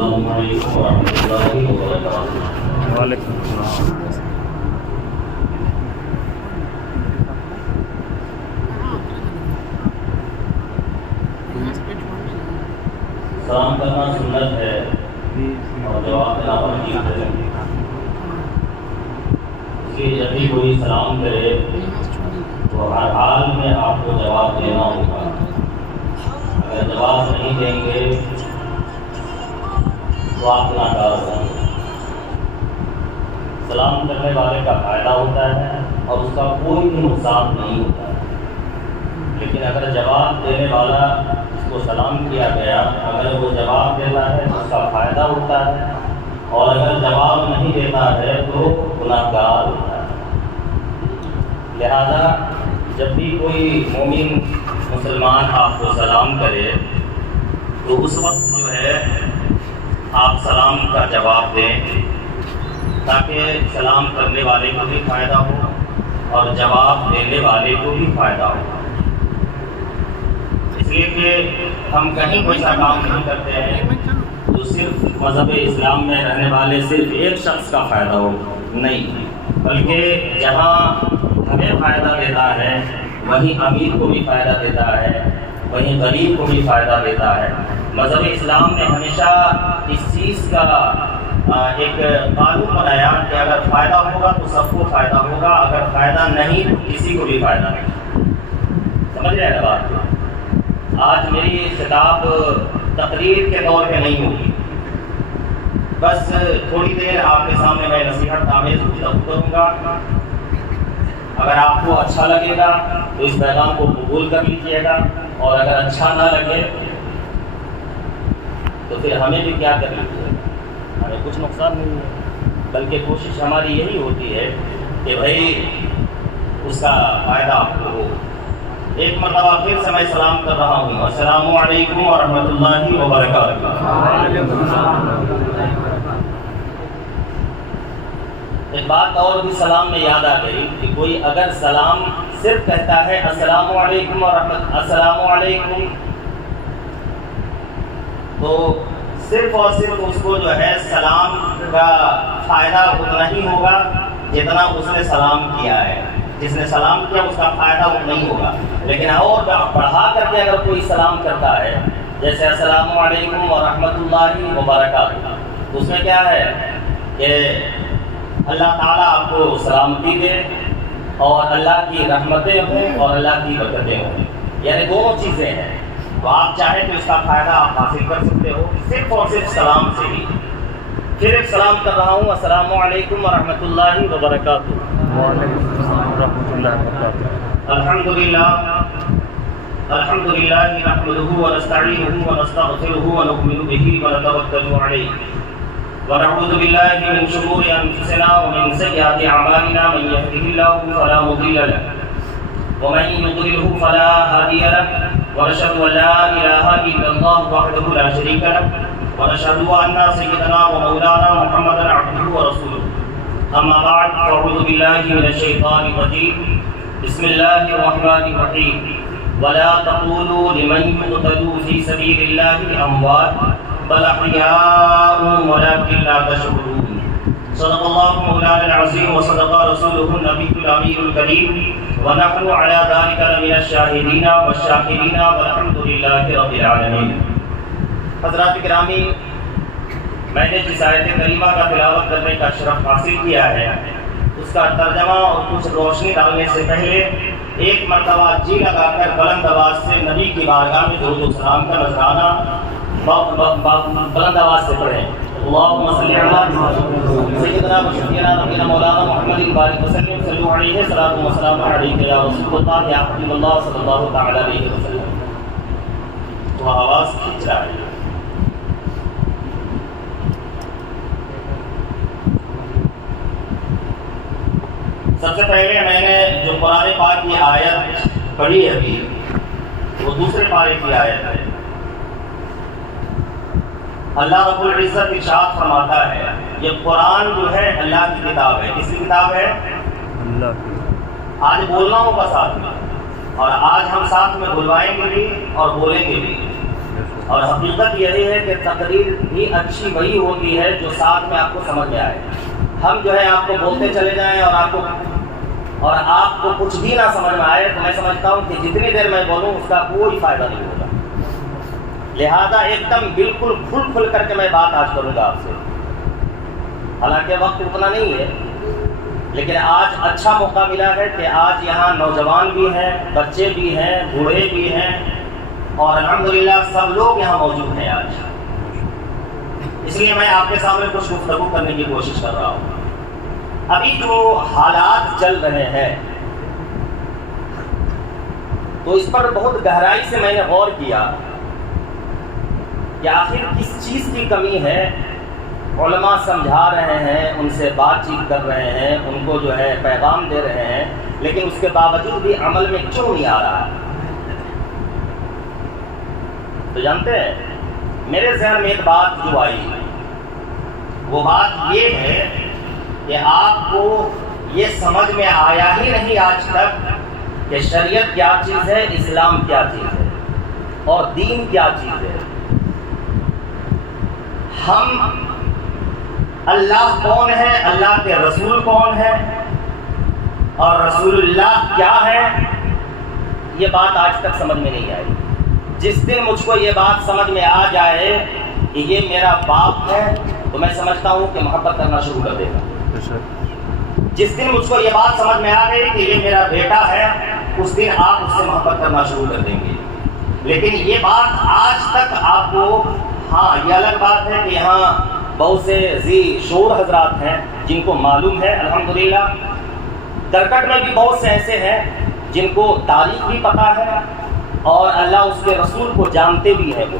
السلام علیکم ورحمۃ اللہ وبرکاتہ۔ وعلیکم السلام۔ سلام کرنا سنت ہے اور جواب دینا واجب ہے، اس لیے جب بھی کوئی سلام کرے تو ہر حال میں آپ کو جواب دینا ہوگا۔ اگر جواب نہیں دیں گے تو آپ ناکار ہوں گے۔ سلام کرنے والے کا فائدہ ہوتا ہے اور اس کا کوئی بھی نقصان نہیں ہوتا ہے، لیکن اگر جواب دینے والا جس کو سلام کیا گیا اگر وہ جواب دیتا ہے تو اس کا فائدہ ہوتا ہے، اور اگر جواب نہیں دیتا ہے تو گناہ گار ہوتا ہے۔ لہذا جب بھی کوئی مومن مسلمان آپ کو سلام کرے تو اس وقت جو ہے آپ سلام کا جواب دیں، تاکہ سلام کرنے والے کو بھی فائدہ ہو اور جواب دینے والے کو بھی فائدہ ہو۔ اس لیے کہ ہم کہیں کوئی سا کام نہیں کرتے ہیں جو صرف مذہب اسلام میں رہنے والے صرف ایک شخص کا فائدہ ہو، نہیں، بلکہ جہاں ہمیں فائدہ دیتا ہے وہیں امیر کو بھی فائدہ دیتا ہے، وہیں غریب کو بھی فائدہ دیتا ہے۔ مذہب اسلام نے ہمیشہ اس چیز کا ایک قانون بنایا کہ اگر فائدہ ہوگا تو سب کو فائدہ ہوگا، اگر فائدہ نہیں تو کسی کو بھی فائدہ نہیں۔ سمجھ رہے ہیں بات؟ آج میری خطاب تقریر کے طور پہ نہیں ہوگی، بس تھوڑی دیر آپ کے سامنے میں نصیحت آمیز گفتگو کروں گا۔ اگر آپ کو اچھا لگے گا تو اس پیغام کو قبول کر لیجیے گا، اور اگر اچھا نہ لگے تو پھر ہمیں بھی کیا کر لیجیے گا، ہمیں کچھ نقصان نہیں ہے، بلکہ کوشش ہماری یہی ہوتی ہے کہ بھائی اس کا فائدہ آپ کو ہو۔ ایک مرتبہ پھر سے میں سلام کر رہا ہوں، السلام علیکم ورحمۃ اللہ وبرکاتہ۔ ایک بات اور بھی سلام میں یاد آ گئی کہ کوئی اگر سلام صرف کہتا ہے السلام علیکم السلام علیکم، تو صرف اور صرف اس کو جو ہے سلام کا فائدہ اتنا ہی ہوگا جتنا اس نے سلام کیا ہے۔ جس نے سلام کیا اس کا فائدہ وہ نہیں ہوگا، لیکن اور بڑھا کر کے اگر کوئی سلام کرتا ہے جیسے السلام علیکم ورحمۃ اللہ وبرکاتہ، تو اس میں کیا ہے کہ اللہ تعالیٰ آپ کو سلامتی دے اور اللہ کی رحمتیں ہوں اور اللہ کی برکتیں ہوں، یعنی دونوں چیزیں ہیں۔ تو آپ چاہیں تو اس کا فائدہ آپ حاصل کر سکتے ہو صرف اور صرف سلام سے ہی۔ پھر ایک سلام کر رہا ہوں، السلام علیکم ورحمۃ اللہ وبرکاتہ۔ وعلیکم السلام ورحمۃ اللہ وبرکاتہ۔ الحمد للہ نحمده ونستعینه ونستغفره ونؤمن به ونتوکل علیہ ونعوذ باللہ من شرور انفسنا ومن سیئات اعمالنا، من یهده اللہ فلا مضل له ومن یضلل فلا هادی له، ونشهد ان لا اله الا اللہ وحده لا شریک له، ونشهد ان سیدنا ومولانا محمدا عبده ورسوله، اما بعد فاعوذ باللہ من الشیطان الرجیم، بسم اللہ الرحمن الرحیم، ولا تقولوا لمن يقتل في سبيل الله اموات بل احياء ولكن لا تشعرون۔ صدق الله مولانا العظيم وصدق رسوله النبي الامين الكريم، ونحن على ذلك لمن الشاهدين والشاكرين والحمد لله رب العالمين۔ حضرات گرامی، میں نے جس آیت کریمہ کا تلاوت کرنے کا شرف حاصل کیا ہے اس کا ترجمہ اور کچھ روشنی ڈالنے سے پہلے ایک مرتبہ جی لگا کر بلند آواز سے نبی کی بارگاہ میں درود و سلام کا نذرانہ بلند آواز سے پڑھیں۔ اللهم صل على سيدنا وشفيعنا نبينا مولانا محمد بارك وسلم، صلوا عليه صلاة وسلام عليك يا رسول الله يا حبيب الله صلى الله تعالى عليه وسلم۔ تو آواز کھینچ رہا ہے۔ سب سے پہلے میں نے جو قرآن پاک کی آیت پڑھی ابھی وہ دوسرے پارے کی آیت ہے۔ اللہ رب العزت ارشاد فرماتا ہے یہ قرآن جو ہے اللہ کی کتاب ہے۔ کس کی کتاب ہے؟ اللہ کی۔ آج بولنا ہوگا ساتھ میں، اور آج ہم ساتھ میں بلوائیں گے بھی اور بولیں گے بھی۔ اور حقیقت یہی ہے کہ تقریر بھی اچھی وہی ہوتی ہے جو ساتھ میں آپ کو سمجھ میں آئے. ہم جو ہے آپ کو بولتے چلے جائیں اور آپ کو کچھ بھی نہ سمجھ میں آئے تو میں سمجھتا ہوں کہ جتنی دیر میں بولوں اس کا کوئی فائدہ نہیں ہوگا. لہذا ایک دم بالکل کھل کر کے میں بات آج کروں گا آپ سے. حالانکہ وقت اتنا نہیں ہے لیکن آج اچھا موقع ملا ہے کہ آج یہاں نوجوان بھی ہیں, بچے بھی ہیں, بوڑھے بھی ہیں اور الحمدللہ سب لوگ یہاں موجود ہیں آج. اس لیے میں آپ کے سامنے کچھ گفتگو کرنے کی کوشش کر رہا ہوں. ابھی جو حالات چل رہے ہیں تو اس پر بہت گہرائی سے میں نے غور کیا کہ آخر کس چیز کی کمی ہے. علماء سمجھا رہے ہیں, ان سے بات چیت کر رہے ہیں, ان کو جو ہے پیغام دے رہے ہیں, لیکن اس کے باوجود بھی عمل میں کیوں نہیں آ رہا ہے؟ تو جانتے ہیں میرے ذہن میں ایک بات جو آئی, وہ بات یہ ہے کہ آپ کو یہ سمجھ میں آیا ہی نہیں آج تک کہ شریعت کیا چیز ہے, اسلام کیا چیز ہے اور دین کیا چیز ہے. ہم اللہ کون ہے, اللہ کے رسول کون ہے اور رسول اللہ کیا ہے, یہ بات آج تک سمجھ میں نہیں آئی. جس دن مجھ کو یہ بات سمجھ میں آ جائے کہ یہ میرا باپ ہے تو میں سمجھتا ہوں کہ محبت کرنا شروع کر دے گا. جس دن مجھ کو یہ بات سمجھ میں آ گئی کہ یہ میرا بیٹا ہے, اس دن آپ اس سے محبت کرنا شروع کر دیں گے. لیکن یہ بات آج تک آپ کو, ہاں یہ الگ بات ہے کہ یہاں بہت سے ذی شعور حضرات ہیں جن کو معلوم ہے الحمدللہ. کرکٹ میں بھی بہت سے ایسے ہیں جن کو تاریخ بھی پتہ ہے اور اللہ اس کے رسول کو جانتے بھی ہیں. وہ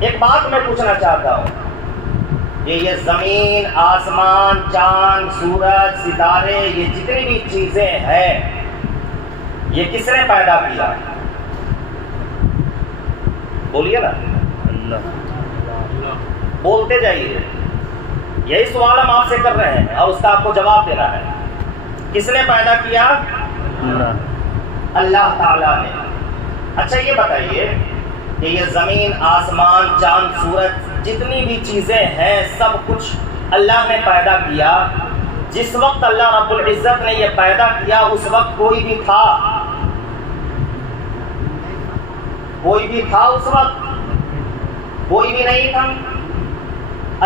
ایک بات میں پوچھنا چاہتا ہوں کہ یہ زمین, آسمان, چاند, سورج, ستارے, یہ جتنی بھی چیزیں ہیں یہ کس نے پیدا کیا؟ بولیے نا, اللہ. بولتے جائیے. یہی سوال ہم آپ سے کر رہے ہیں اور اس کا آپ کو جواب دینا ہے. کس نے پیدا کیا؟ اللہ تعالیٰ نے. اچھا یہ بتائیے کہ یہ زمین, آسمان, چاند, سورج, جتنی بھی چیزیں ہیں سب کچھ اللہ نے پیدا کیا. جس وقت اللہ رب العزت نے یہ پیدا کیا اس وقت کوئی بھی تھا؟ کوئی بھی تھا اس وقت؟ کوئی بھی نہیں تھا.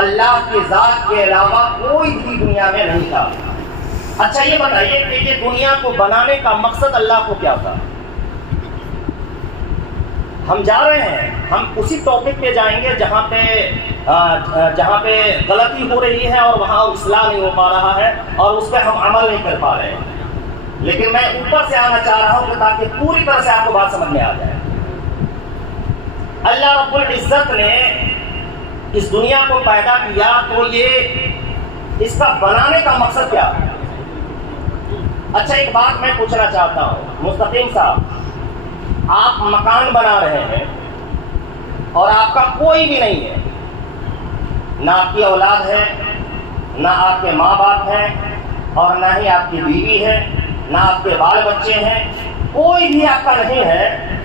اللہ کی ذات کے علاوہ کوئی بھی دنیا میں نہیں تھا. اچھا یہ بتائیے کہ یہ دنیا کو بنانے کا مقصد اللہ کو کیا تھا؟ ہم جا رہے ہیں, ہم اسی ٹاپک پہ جائیں گے جہاں پہ غلطی ہو رہی ہے اور وہاں اصلاح نہیں ہو پا رہا ہے اور اس پہ ہم عمل نہیں کر پا رہے ہیں. لیکن میں اوپر سے آنا چاہ رہا ہوں تاکہ پوری طرح سے آپ کو بات سمجھ میں آ جائے. اللہ رب العزت نے اس دنیا کو پیدا کیا تو یہ اس کا بنانے کا مقصد کیا؟ اچھا ایک بات میں پوچھنا چاہتا ہوں, مستقیم صاحب, آپ مکان بنا رہے ہیں اور آپ کا کوئی بھی نہیں ہے, نہ آپ کی اولاد ہے, نہ آپ کے ماں باپ ہیں اور نہ ہی آپ کی بیوی ہے, نہ آپ کے بال بچے ہیں, کوئی بھی آپ کا نہیں ہے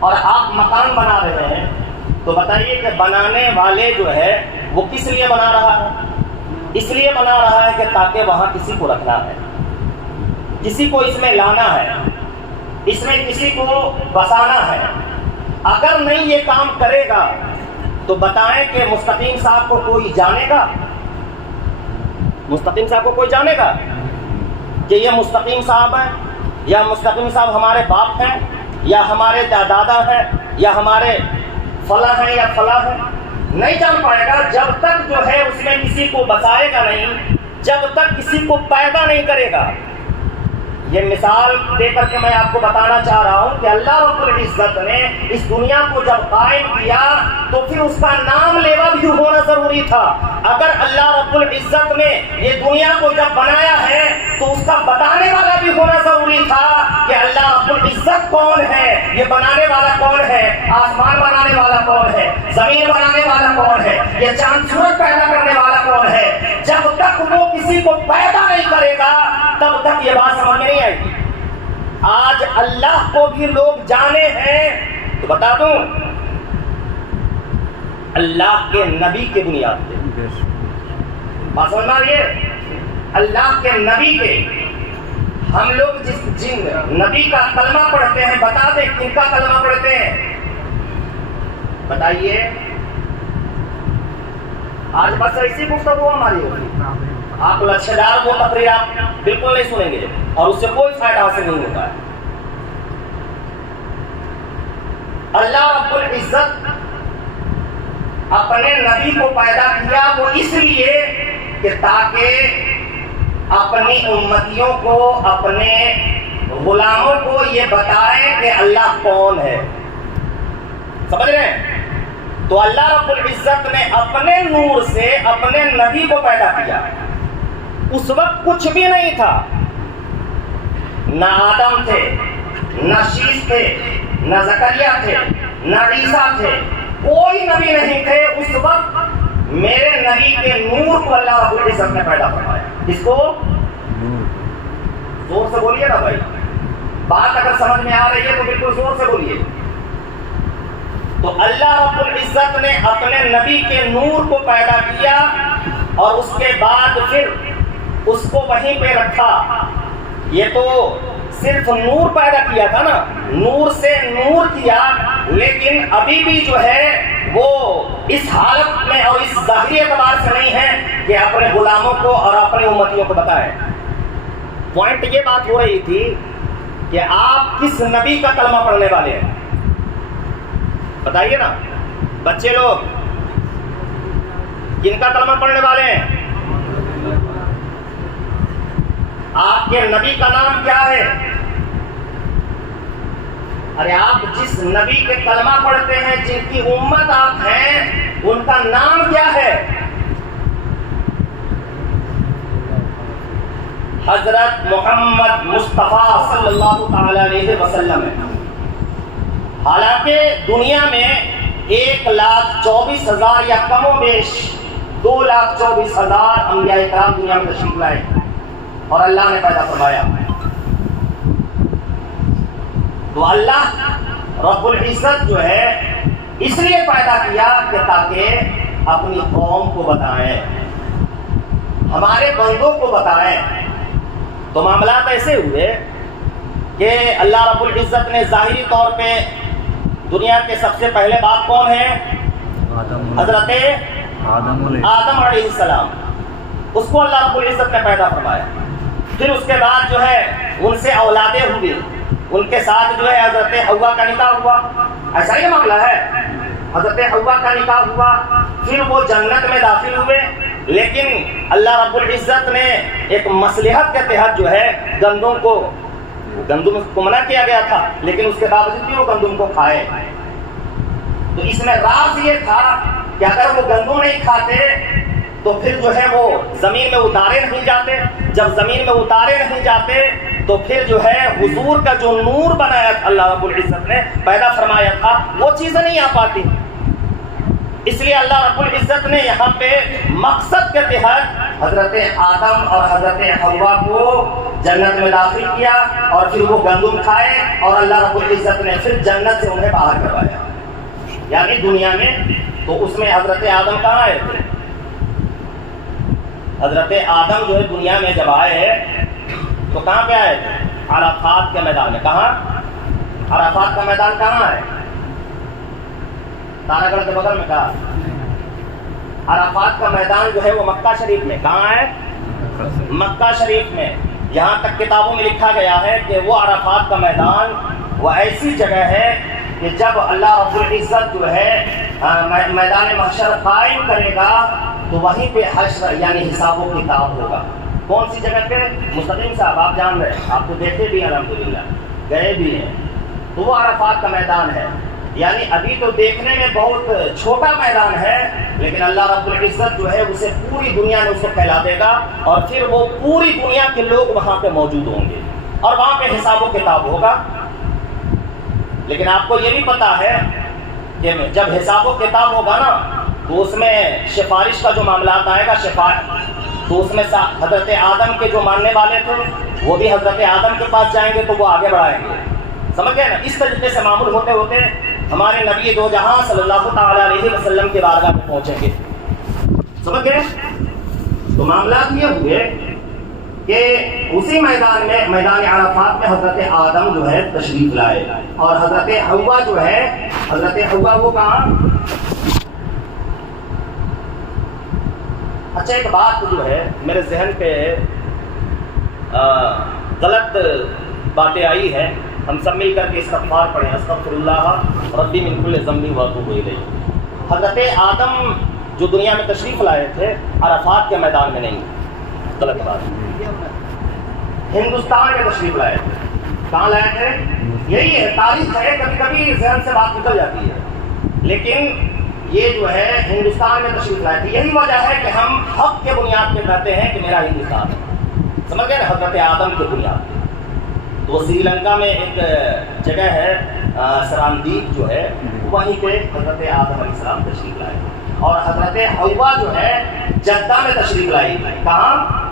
اور آپ مکان بنا رہے ہیں. تو بتائیے کہ بنانے والے جو ہے وہ کس لیے بنا رہا ہے؟ اس لیے بنا رہا ہے کہ تاکہ وہاں کسی کو رکھنا ہے, کسی کو اس میں لانا ہے, اس میں کسی کو بسانا ہے. اگر نہیں یہ کام کرے گا تو بتائیں کہ مستقیم صاحب کو کوئی جانے گا؟ مستقیم صاحب کو کوئی جانے گا کہ یہ مستقیم صاحب ہیں یا مستقیم صاحب ہمارے باپ ہیں یا ہمارے دادا ہیں یا ہمارے فلاں ہیں یا فلاں ہیں؟ نہیں جان پائے گا جب تک جو ہے اس میں کسی کو بسائے گا نہیں, جب تک کسی کو پیدا نہیں کرے گا. یہ مثال دے کر کے میں آپ کو بتانا چاہ رہا ہوں کہ اللہ رب العزت نے اس دنیا کو جب قائم کیا تو پھر اس کا نام لیوا بھی ہونا ضروری تھا. اگر اللہ رب العزت نے یہ دنیا کو جب بنایا ہے تو اس کا بتانے والا بھی ہونا ضروری تھا کہ اللہ رب العزت کون ہے, یہ بنانے والا کون ہے, آسمان بنانے والا کون ہے, زمین بنانے والا کون ہے, یہ چاند سورج پیدا کرنے والا کون ہے. جب تک وہ کسی کو پیدا نہیں کرے گا تب تک یہ بات سمجھ میں نہیں آئے گی. آج اللہ کو بھی لوگ جانے ہیں تو بتا دوں اللہ کے نبی کے بنیاد پہ، بات سمجھ میں آ رہی ہے؟ اللہ کے نبی کے، ہم لوگ جن نبی کا کلمہ پڑھتے ہیں بتا دیں کن کا کلمہ پڑھتے ہیں؟ بتائیے. آج بس ایسی گفتگو ہماری ہوگی، آپ لچھے دار وہ تقریر آپ بالکل نہیں سنیں گے اور اس سے کوئی فائدہ حاصل نہیں ہوتا ہے. اللہ رب العزت اپنے نبی کو پیدا کیا وہ اس لیے کہ تاکہ اپنی امتیوں کو، اپنے غلاموں کو یہ بتائے کہ اللہ کون ہے. سمجھ رہے ہیں؟ تو اللہ رب العزت نے اپنے نور سے اپنے نبی کو پیدا کیا. اس وقت کچھ بھی نہیں تھا، نہ آدم تھے، نہ شیش تھے، نہ زکریا تھے، نہ عیسیٰ تھے، کوئی نبی نہیں تھے اس وقت. میرے نبی کے نور کو اللہ رب العزت نے پیدا فرمایا. اس کو زور سے بولیے نا بھائی، بات اگر سمجھ میں آ رہی ہے تو بالکل زور سے بولیے. تو اللہ رب العزت نے اپنے نبی کے نور کو پیدا کیا اور اس کے بعد پھر اس کو وہیں پہ رکھا. یہ تو صرف نور پیدا کیا تھا نا، نور سے نور کیا، لیکن ابھی بھی جو ہے وہ اس حالت میں اور اس ظاہری اعتبار سے نہیں ہے کہ اپنے غلاموں کو اور اپنے امتیوں کو بتائے. پوائنٹ یہ بات ہو رہی تھی کہ آپ کس نبی کا کلمہ پڑھنے والے ہیں؟ بتائیے نا بچے لوگ، کن کا کلمہ پڑھنے والے ہیں؟ آپ کے نبی کا نام کیا ہے؟ ارے آپ جس نبی کے کلمہ پڑھتے ہیں، جن کی امت آپ ہیں، ان کا نام کیا ہے؟ حضرت محمد مصطفیٰ صلی اللہ تعالی علیہ وسلم ہے. حالانکہ دنیا میں 1,24,000 یا کم و بیش 2,24,000 انبیاء کرام دنیا میں تشریف لائے اور اللہ نے پیدا فرمایا. تو اللہ رب العزت جو ہے اس لیے پیدا کیا کہ تاکہ اپنی قوم کو بتائیں، ہمارے بندوں کو بتائیں. تو معاملات ایسے ہوئے کہ اللہ رب العزت نے ظاہری طور پہ دنیا کے سب سے پہلے باپ کون ہیں؟ حضرت آدم علیہ السلام. اس کو اللہ رب العزت نے پیدا فرمایا. پھر اس کے بعد جو ہے ان سے اولادیں ہوئی، ان کے ساتھ جو ہے حضرت حوا کا نکاح ہوا. ایسا ہی معاملہ ہے، حضرت حوا کا نکاح ہوا، پھر وہ جنت میں داخل ہوئے. لیکن اللہ رب العزت نے ایک مصلحت کے تحت جو ہے گندم کو منع کیا گیا تھا، لیکن اس کے باوجود بھی وہ گندم کو کھائے. تو اس میں راز یہ تھا کہ اگر وہ گندم نہیں کھاتے تو پھر جو ہے وہ زمین میں اتارے نہیں جاتے. جب زمین میں اتارے نہیں جاتے تو پھر جو ہے حضور کا جو نور بنایا تھا اللہ رب العزت نے پیدا فرمایا تھا، وہ چیزیں نہیں آ پاتی. اس لیے اللہ رب العزت نے یہاں پہ مقصد کے تحت حضرت آدم اور حضرت حوا کو جنت میں داخل کیا اور پھر وہ گندم کھائے اور اللہ رب العزت نے پھر جنت سے انہیں باہر کروایا. یعنی دنیا میں تو اس میں حضرت آدم کہاں آئے تھے؟ حضرت آدم جو ہے دنیا میں جب آئے تو کہاں پہ آئے تھے؟ عرفات کے میدان میں. کہاں؟ عرفات کا میدان کہاں ہے؟ تارا گڑھ کے بغل میں. کہا عرفات کا میدان جو ہے وہ مکہ شریف میں. کہاں ہے؟ مکہ شریف میں. یہاں تک کتابوں میں لکھا گیا ہے کہ وہ عرفات کا میدان وہ ایسی جگہ ہے کہ جب اللہ رب العزت جو ہے میدان محشر قائم کرے گا تو وہیں پہ حشر یعنی حساب و کتاب ہوگا. کون سی جگہ پہ؟ مستقیم صاحب آپ جان رہے ہیں، آپ تو دیکھتے بھی ہیں، الحمدللہ گئے بھی ہیں. تو وہ عرفات کا میدان ہے. یعنی ابھی تو دیکھنے میں بہت چھوٹا میدان ہے، لیکن اللہ رب العزت جو ہے اسے پوری دنیا میں اس کو پھیلا دے گا اور پھر وہ پوری دنیا کے لوگ وہاں پہ موجود ہوں گے اور وہاں پہ حساب و کتاب ہوگا. لیکن آپ کو یہ بھی پتا ہے کہ جب حساب و کتاب ہوگا نا تو اس میں سفارش کا جو معاملات آئے گا، تو اس میں حضرت آدم کے جو ماننے والے تھے وہ بھی حضرت آدم کے پاس جائیں گے تو وہ آگے بڑھائیں گے. سمجھ گئے نا؟ اس طریقے سے معمول ہوتے ہوتے ہمارے نبی دو جہاں صلی اللہ تعالی علیہ وسلم کے بارگاہ میں پہنچیں گے. سمجھ گئے؟ تو معاملات یہ ہوئے کہ اسی میدان میں، میدان عرفات میں حضرت آدم جو ہے تشریف لائے، اور حضرت حوا جو ہے، حضرت حوا وہ کہاں؟ اچھا ایک بات جو ہے میرے ذہن پہ غلط باتیں آئی ہے، ہم سب مل کر کے استغفار پڑھیں. استغفر اللہ ربی من کل ذنب واتوب الیہ. حضرت آدم جو دنیا میں تشریف لائے تھے عرفات کے میدان میں نہیں، غلط بات، ہندوستان میں تشریف لائے تھے. کہاں لائے تھے؟ یہی ہے، تاریخ ہے، کبھی کبھی ذہن سے بات نکل جاتی ہے، لیکن یہ جو ہے ہندوستان میں تشریف لائے تھے. یہی وجہ ہے کہ ہم حق کے بنیاد پہ کہتے ہیں کہ میرا ہندوستان ہے. سمجھ گئے نا؟ حضرت آدم کے بنیاد پہ. تو سری لنکا میں ایک جگہ ہے سرامدیپ جو ہے، وہیں پہ حضرت آدم علیہ السلام تشریف لائے، اور حضرت حوا جو ہے جدہ میں تشریف لائی. کہاں؟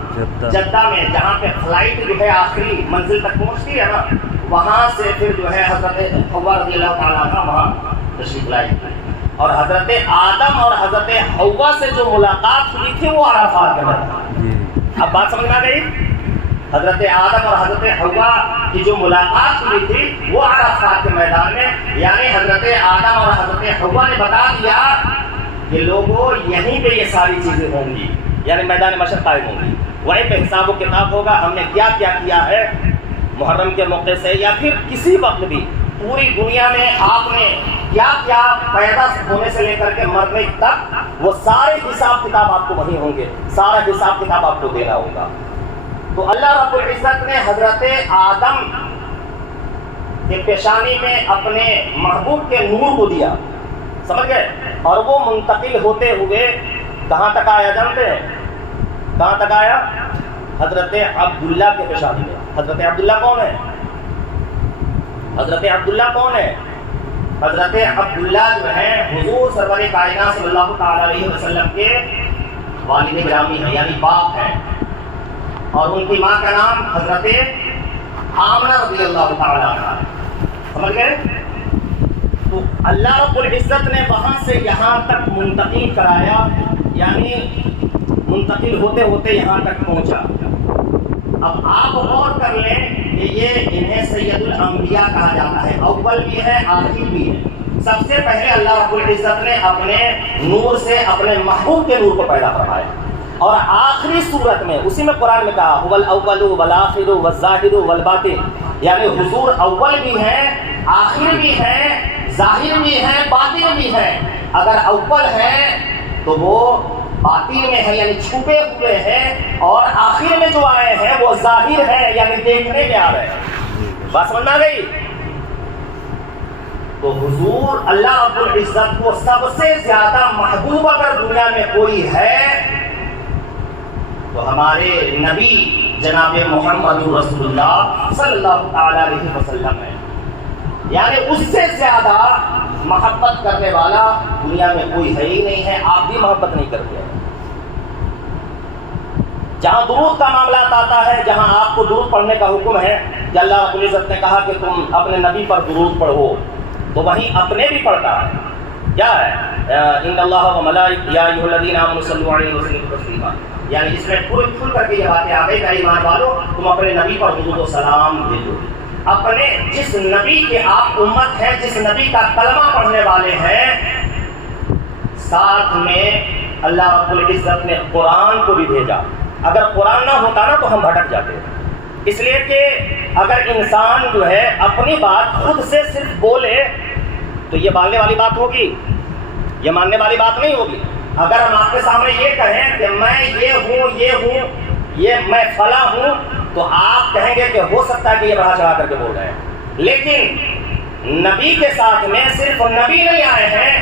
جدہ میں، جہاں پہ فلائٹ جو ہے آخری منزل تک پہنچتی ہے نا، وہاں سے پھر جو ہے حضرت حوا رضی اللہ تعالیٰ عنہ وہاں تشریف لائی. اور حضرت آدم اور حضرت حوا سے جو ملاقات ہوئی تھی وہ عرفات کے میدان. اب بات سمجھ میں آ گئی؟ حضرت آدم اور حضرت حوا کی جو ملاقات ہوئی تھی وہ عرفات کے میدان میں، یعنی حضرت آدم اور حضرت حوا نے بتا دیا کہ لوگوں یہیں پہ یہ ساری چیزیں ہوں گی، یعنی میدان محشر قائم ہوں گی، وہیں پہ حساب و کتاب ہوگا. ہم نے کیا کیا کیا ہے محرم کے موقع سے یا پھر کسی وقت بھی پوری دنیا میں آپ نے کیا کیا پیدا ہونے سے لے کر کے مرنے تک، وہ سارے حساب کتاب آپ کو وہیں ہوں گے، سارا حساب کتاب آپ کو دینا ہوگا. تو اللہ رب العزت نے حضرت آدم کے پیشانی میں اپنے محبوب کے نور کو دیا. سمجھ گئے؟ اور وہ منتقل ہوتے ہوئے کہاں تک آیا جانتے ہیں؟ کہاں تک آیا؟ حضرت عبداللہ کے پیشانی میں. حضرت عبداللہ کون ہے؟ حضرت عبداللہ کون ہے؟ حضرت عبداللہ جو ہے حضور سرور کائنات صلی اللہ تعالی علیہ وسلم کے والد گرامی ہیں، یعنی باپ ہیں، اور ان کی ماں کا نام حضرت آمنہ رضی اللہ تعالی عنہ. سمجھ گئے؟ تو اللہ رب العزت نے وہاں سے یہاں تک منتقل کرایا، یعنی منتقل ہوتے ہوتے یہاں تک پہنچا. اب آپ غور کر لیں کہ یہ انہیں سید الانبیاء کہا جاتا ہے، اول بھی ہے آخر بھی ہے. سب سے پہلے اللہ رب العزت نے اپنے نور سے اپنے محبوب کے نور کو پیدا فرمایا، اور آخری صورت میں اسی میں قرآن میں کہا هو الاول والآخر والظاہر والباطن، یعنی حضور اول بھی ہے، آخر بھی ہے، ظاہر بھی ہے، باطن بھی ہے. اگر اول ہے تو وہ باطن میں ہے یعنی چھپے ہوئے ہیں، اور آخر میں جو آئے ہیں وہ ظاہر ہے یعنی دیکھنے میں آ رہے ہیں. بات سمجھ میں آ گئی؟ تو حضور اللہ رب العزت کو سب سے زیادہ محبوب اگر دنیا میں کوئی ہے تو ہمارے نبی جناب محمد رسول اللہ صلی اللہ تعالی علیہ وسلم ہے. یعنی اس سے زیادہ محبت کرنے والا دنیا میں کوئی ہے ہی نہیں ہے. آپ بھی محبت نہیں کرتے ہیں. جہاں درود کا معاملات آتا ہے، جہاں آپ کو درود پڑھنے کا حکم ہے کہ اللہ رب العزت نے کہا کہ تم اپنے نبی پر درود پڑھو، تو وہیں اپنے بھی پڑھتا ہے. کیا ہے؟ ان اللہ و ملائکہ یا ایھا الذین آمنوا صلوا علیہ وسلم تسلیما، یعنی اس میں پورے کھل کر کے یہ باتیں آ گئی کہ ایمان والو تم اپنے نبی پر درود و سلام بھیجو. اپنے جس نبی کے آپ امت ہیں، جس نبی کا کلمہ پڑھنے والے ہیں، ساتھ میں اللہ رب العزت نے قرآن کو بھی بھیجا. اگر قرآن نہ ہوتا نا تو ہم بھٹک جاتے. اس لیے کہ اگر انسان جو ہے اپنی بات خود سے صرف بولے تو یہ ماننے والی بات ہوگی، یہ ماننے والی بات نہیں ہوگی. اگر ہم آپ کے سامنے یہ کہیں کہ میں یہ ہوں، یہ میں فلاں ہوں، تو آپ کہیں گے کہ ہو سکتا ہے کہ یہ بڑھا چڑھا کر کے بول رہے ہیں. لیکن نبی کے ساتھ میں صرف نبی نہیں آئے ہیں.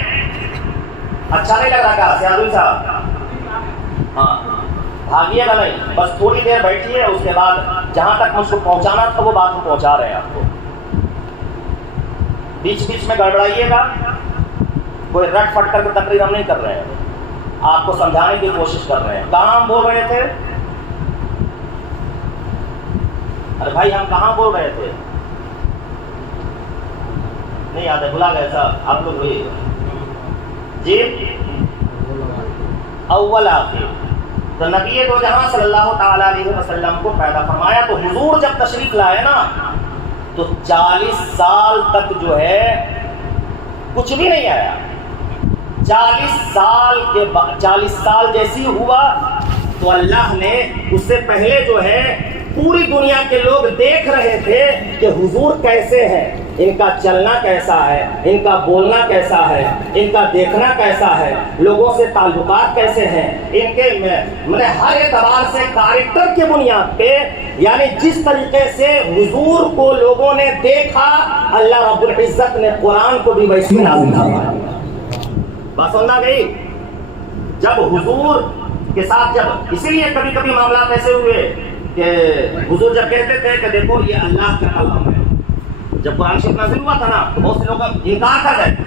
اچھا نہیں لگ رہا کیا سیادل صاحب؟ ہاں بھاگیے گا نہیں، بس تھوڑی دیر بیٹھیے، اس کے بعد جہاں تک مجھ کو پہنچانا تھا وہ بات ہم پہنچا رہے ہیں آپ کو. بیچ بیچ میں گڑبڑائیے گا، کوئی رٹ پٹ کر کے تقریر ہم نہیں کر رہے ہیں، آپ کو سمجھانے کی کوشش کر رہے ہیں. کہاں ہم بول رہے تھے؟ ارے بھائی ہم کہاں بول رہے تھے؟ نہیں یاد ہے, بھلا گئے صاحب آپ لوگ بھائی جی اول آخر. تو نبی دو جہاں صلی اللہ تعالی علیہ وسلم کو پیدا فرمایا تو حضور جب تشریف لائے نا تو 40 سال تک جو ہے کچھ بھی نہیں آیا. 40 سال جیسی ہوا تو اللہ نے اس سے پہلے جو ہے پوری دنیا کے لوگ دیکھ رہے تھے کہ حضور کیسے ہیں, ان کا چلنا کیسا ہے, ان کا بولنا کیسا ہے, ان کا دیکھنا کیسا ہے, لوگوں سے تعلقات کیسے ہیں, ان کے ہر اعتبار سے کریکٹر کی بنیاد پہ, یعنی جس طریقے سے حضور کو لوگوں نے دیکھا اللہ رب العزت نے قرآن کو بھی ویسے نازل فرمایا. بات سننا گئی. جب حضور کے ساتھ جب اسی لیے کبھی کبھی معاملات ایسے ہوئے کہ حضور جب کہتے تھے کہ دیکھو یہ اللہ کا کلام ہے, جب قرآن شریف نازل ہوا تھا نا تو بہت سے لوگ انکار کر رہے تھے.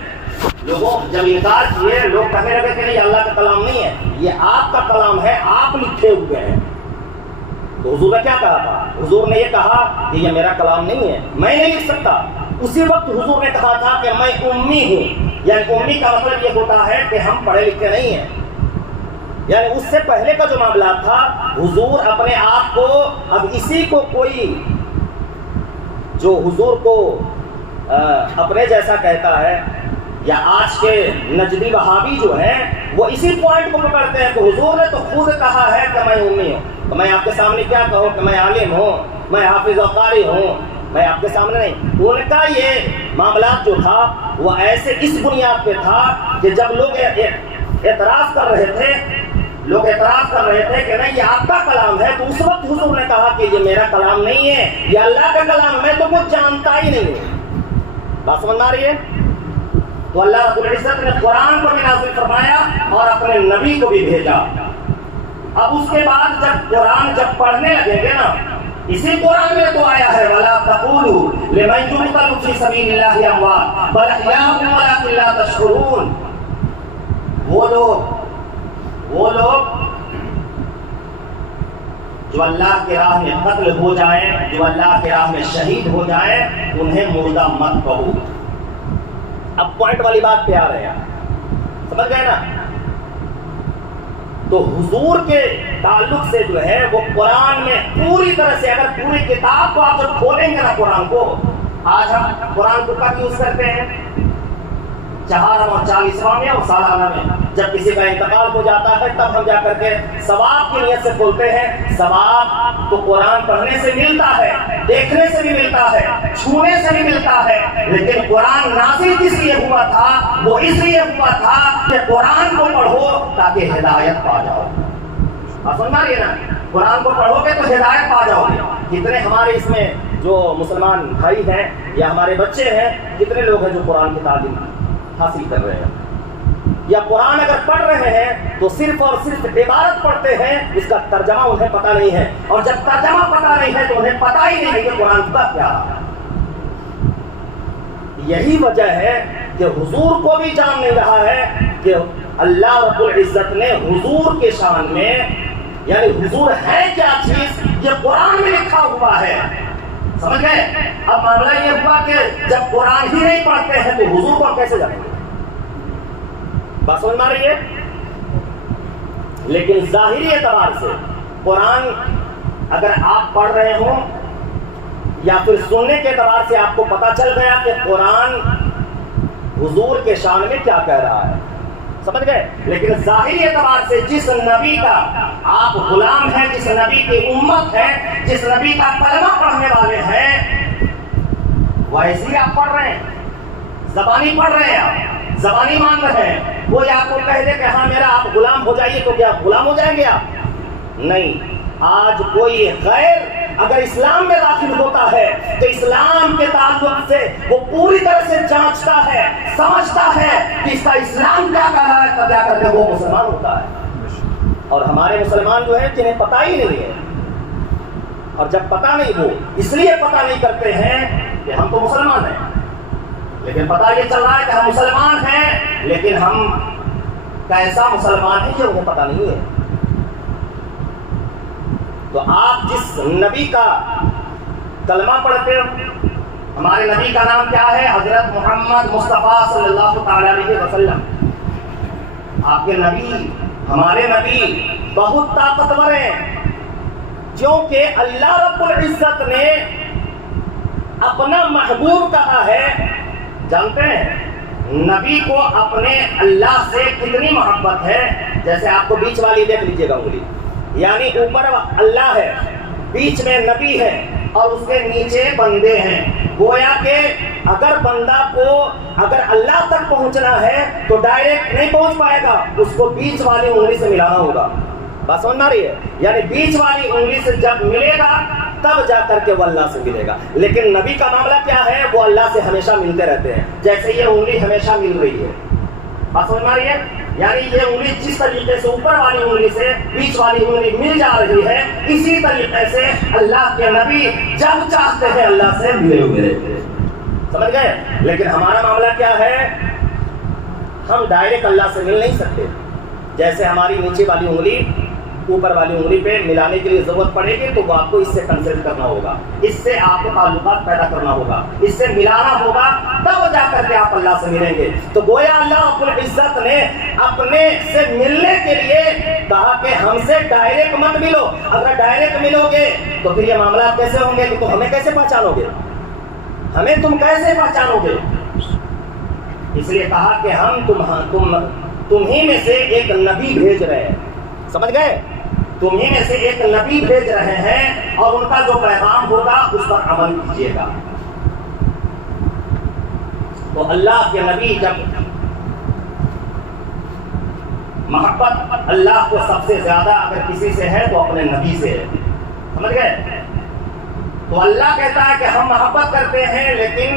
لوگوں جب انکار کیے لوگ کہنے لگے کہ نہیں اللہ کا کلام نہیں ہے, یہ آپ کا کلام ہے, آپ لکھے ہوئے ہیں. تو حضور نے کیا کہا تھا؟ حضور نے یہ کہا کہ یہ میرا کلام نہیں ہے, میں نہیں لکھ سکتا. اسی وقت حضور نے کہا تھا کہ میں امی ہوں, یعنی امی کا مطلب یہ ہوتا ہے کہ ہم پڑھے لکھے نہیں ہیں. یعنی اس سے پہلے کا جو معاملہ تھا حضور اپنے آپ کو, اب اسی کو کوئی جو حضور کو اپنے جیسا کہتا ہے یا آج کے نجدی وہابی جو ہیں وہ اسی پوائنٹ کو پکڑتے ہیں کہ حضور نے تو خود کہا ہے کہ میں امی ہوں, تو میں آپ کے سامنے کیا کہوں کہ میں عالم ہوں, میں حافظ و قاری ہوں, میں آپ کے سامنے نہیں. ان کا یہ معاملات جو تھا وہ ایسے اس بنیاد پہ تھا کہ جب لوگ اعتراض کر رہے تھے کہ نہیں یہ آپ کا کلام ہے, تو اس وقت حضور نے کہا کہ یہ میرا کلام نہیں ہے, یہ اللہ کا کلام ہے, میں تو کچھ جانتا ہی نہیں ہوں. بات سمجھ آ رہی ہے؟ تو اللہ رب العزت نے قرآن کو بھی نازل فرمایا اور اپنے نبی کو بھی بھیجا. اب اس کے بعد جب قرآن جب پڑھنے لگیں گے نا, اسی قرآن میں تو آیا ہے وَلَا تَقُولُوا لِمَنْ يُقْتَلُ فِي سَبِيلِ اللَّهِ أَمْوَاتٌ بَلْ أَحْيَاءٌ وَلَكِنْ لَا تَشْعُرُونَ. وہ لوگ جو اللہ کی راہ میں قتل ہو جائیں, جو اللہ کی راہ میں شہید ہو جائیں, انہیں مردہ مت کہو. اب پوائنٹ والی بات پہ آ رہے ہیں, سمجھ گئے نا؟ تو حضور کے تعلق سے جو ہے وہ قرآن میں پوری طرح سے, اگر پوری کتاب کو آپ جب کھولیں گے نا قرآن کو, آج ہم قرآن کو کب یوز کرتے ہیں؟ 4 اور 40 میں اور سالانہ میں. جب کسی کا انتقال ہو جاتا ہے تب ہم جا کر کے ثواب کی نیت سے کھولتے ہیں. ثواب تو قرآن پڑھنے سے ملتا ہے, دیکھنے سے بھی ملتا ہے, چھونے سے بھی ملتا ہے, لیکن قرآن نازل کس لیے ہوا تھا؟ وہ اس لیے ہوا تھا کہ قرآن کو پڑھو تاکہ ہدایت پا جاؤ. آپ سن رہی ہے نا؟ قرآن کو پڑھو گے تو ہدایت پا جاؤ گے. کتنے ہمارے اس میں جو مسلمان بھائی ہیں یا ہمارے بچے ہیں, کتنے لوگ ہیں جو قرآن کی تعلیم حاصل کر رہے ہیں, یا قرآن اگر پڑھ رہے ہیں تو صرف اور صرف عبارت پڑھتے ہیں, اس کا ترجمہ انہیں پتہ نہیں ہے, اور جب ترجمہ پتہ نہیں ہے تو انہیں پتہ ہی نہیں ہے کہ قرآن کا کیا ہے. یہی وجہ ہے کہ حضور کو بھی جان نہیں رہا ہے کہ اللہ رب العزت نے حضور کے شان میں, یعنی حضور ہے کیا چیز, یہ قرآن میں لکھا ہوا ہے. سمجھ گئے؟ اب معاملہ یہ ہوا کہ جب قرآن ہی نہیں پڑھتے ہیں تو حضور کو کیسے جانیں گے؟ بات سمجھ میں آ رہی ہے؟ لیکن ظاہری اعتبار سے قرآن اگر آپ پڑھ رہے ہوں یا پھر سننے کے اعتبار سے آپ کو پتا چل گیا کہ قرآن حضور کے شان میں کیا کہہ رہا ہے, سمجھ گئے؟ لیکن ظاہری اعتبار سے جس نبی کا آپ غلام ہیں, جس نبی کی امت ہے, جس نبی کا کلمہ پڑھنے والے ہیں, ویسے ہی آپ پڑھ رہے ہیں, زبانی پڑھ رہے ہیں, آپ زبانی مان رہے ہیں. کوئی آپ کو کہہ دے کہ ہاں میرا آپ غلام ہو جائیے, تو کیا آپ غلام ہو جائیں گے آپ؟ نہیں. آج کوئی غیر اگر اسلام میں داخل ہوتا ہے تو اسلام کے تعلق سے وہ پوری طرح سے جانچتا ہے, سمجھتا ہے کہ اس کا اسلام کیا کہہ رہا ہے, تب جا کر کے وہ مسلمان ہوتا ہے. اور ہمارے مسلمان جو ہیں جنہیں پتہ ہی نہیں ہے, اور جب پتہ نہیں, وہ اس لیے پتہ نہیں کرتے ہیں کہ ہم تو مسلمان ہیں, لیکن پتہ یہ چل رہا ہے کہ ہم مسلمان ہیں, لیکن ہم کیسا مسلمان ہیں یہ انہیں پتہ نہیں ہے. تو آپ جس نبی کا کلمہ پڑھتے ہو ہمارے نبی کا نام کیا ہے؟ حضرت محمد مصطفیٰ صلی اللہ تعالی علیہ وسلم. آپ کے نبی، ہمارے نبی بہت طاقتور ہیں، کیونکہ اللہ رب العزت نے اپنا محبوب کہا ہے. جانتے ہیں نبی کو اپنے اللہ سے کتنی محبت ہے؟ جیسے آپ کو بیچ والی دیکھ لیجیے گا انگلی، یعنی اوپر اللہ ہے، بیچ میں نبی ہے اور اس کے نیچے بندے ہیں. گویا کہ اگر بندہ کو اگر اللہ تک پہنچنا ہے تو ڈائریکٹ نہیں پہنچ پائے گا، اس کو بیچ والی انگلی سے ملانا ہوگا. بات سمجھ میں آ رہی ہے؟ یعنی بیچ والی انگلی سے جب ملے گا تب جا کر کے وہ اللہ سے ملے گا. لیکن نبی کا معاملہ کیا ہے؟ وہ اللہ سے ہمیشہ ملتے رہتے ہیں، جیسے یہ انگلی ہمیشہ مل رہی ہے. بات سمجھ میں آ رہی ہے؟ یعنی یہ انگلی جس طریقے سے اوپر والی انگلی سے بیچ والی انگلی مل جا رہی ہے، اسی طریقے سے اللہ کے نبی جب چاہتے ہیں اللہ سے ملے ہوئے رہتے ہیں. سمجھ گئے؟ لیکن ہمارا معاملہ کیا ہے؟ ہم ڈائریکٹ اللہ سے مل نہیں سکتے. جیسے ہماری نیچے والی انگلی اوپر والی انگلی پہ ملانے کے لیے ضرورت پڑے گی تو وہ آپ کو اس سے کنسلٹ کرنا ہوگا، اس سے آپ کو تعلقات پیدا کرنا ہوگا، اس سے ملانا ہوگا، تب جا کر کے آپ اللہ سے ملیں گے. تو گویا اللہ رب العزت نے اپنے سے ملنے کے لیے کہا کہ ہم سے ڈائریکٹ مت ملو. اگر ڈائریکٹ ملو گے تو پھر یہ معاملات کیسے ہوں گے کہ تم ہمیں کیسے پہچانو گے؟ ہمیں تم کیسے پہچانو گے؟ اس لیے کہا کہ ہم تمہیں میں سے ایک نبی بھیج رہے ہیں. سمجھ گئے؟ تمہیں میں سے ایک نبی بھیج رہے ہیں اور ان کا جو پیغام ہوگا اس پر عمل کیجیے گا. تو اللہ کے نبی جب محبت اللہ کو سب سے زیادہ اگر کسی سے ہے تو اپنے نبی سے ہے. سمجھ گئے؟ تو اللہ کہتا ہے کہ ہم محبت کرتے ہیں لیکن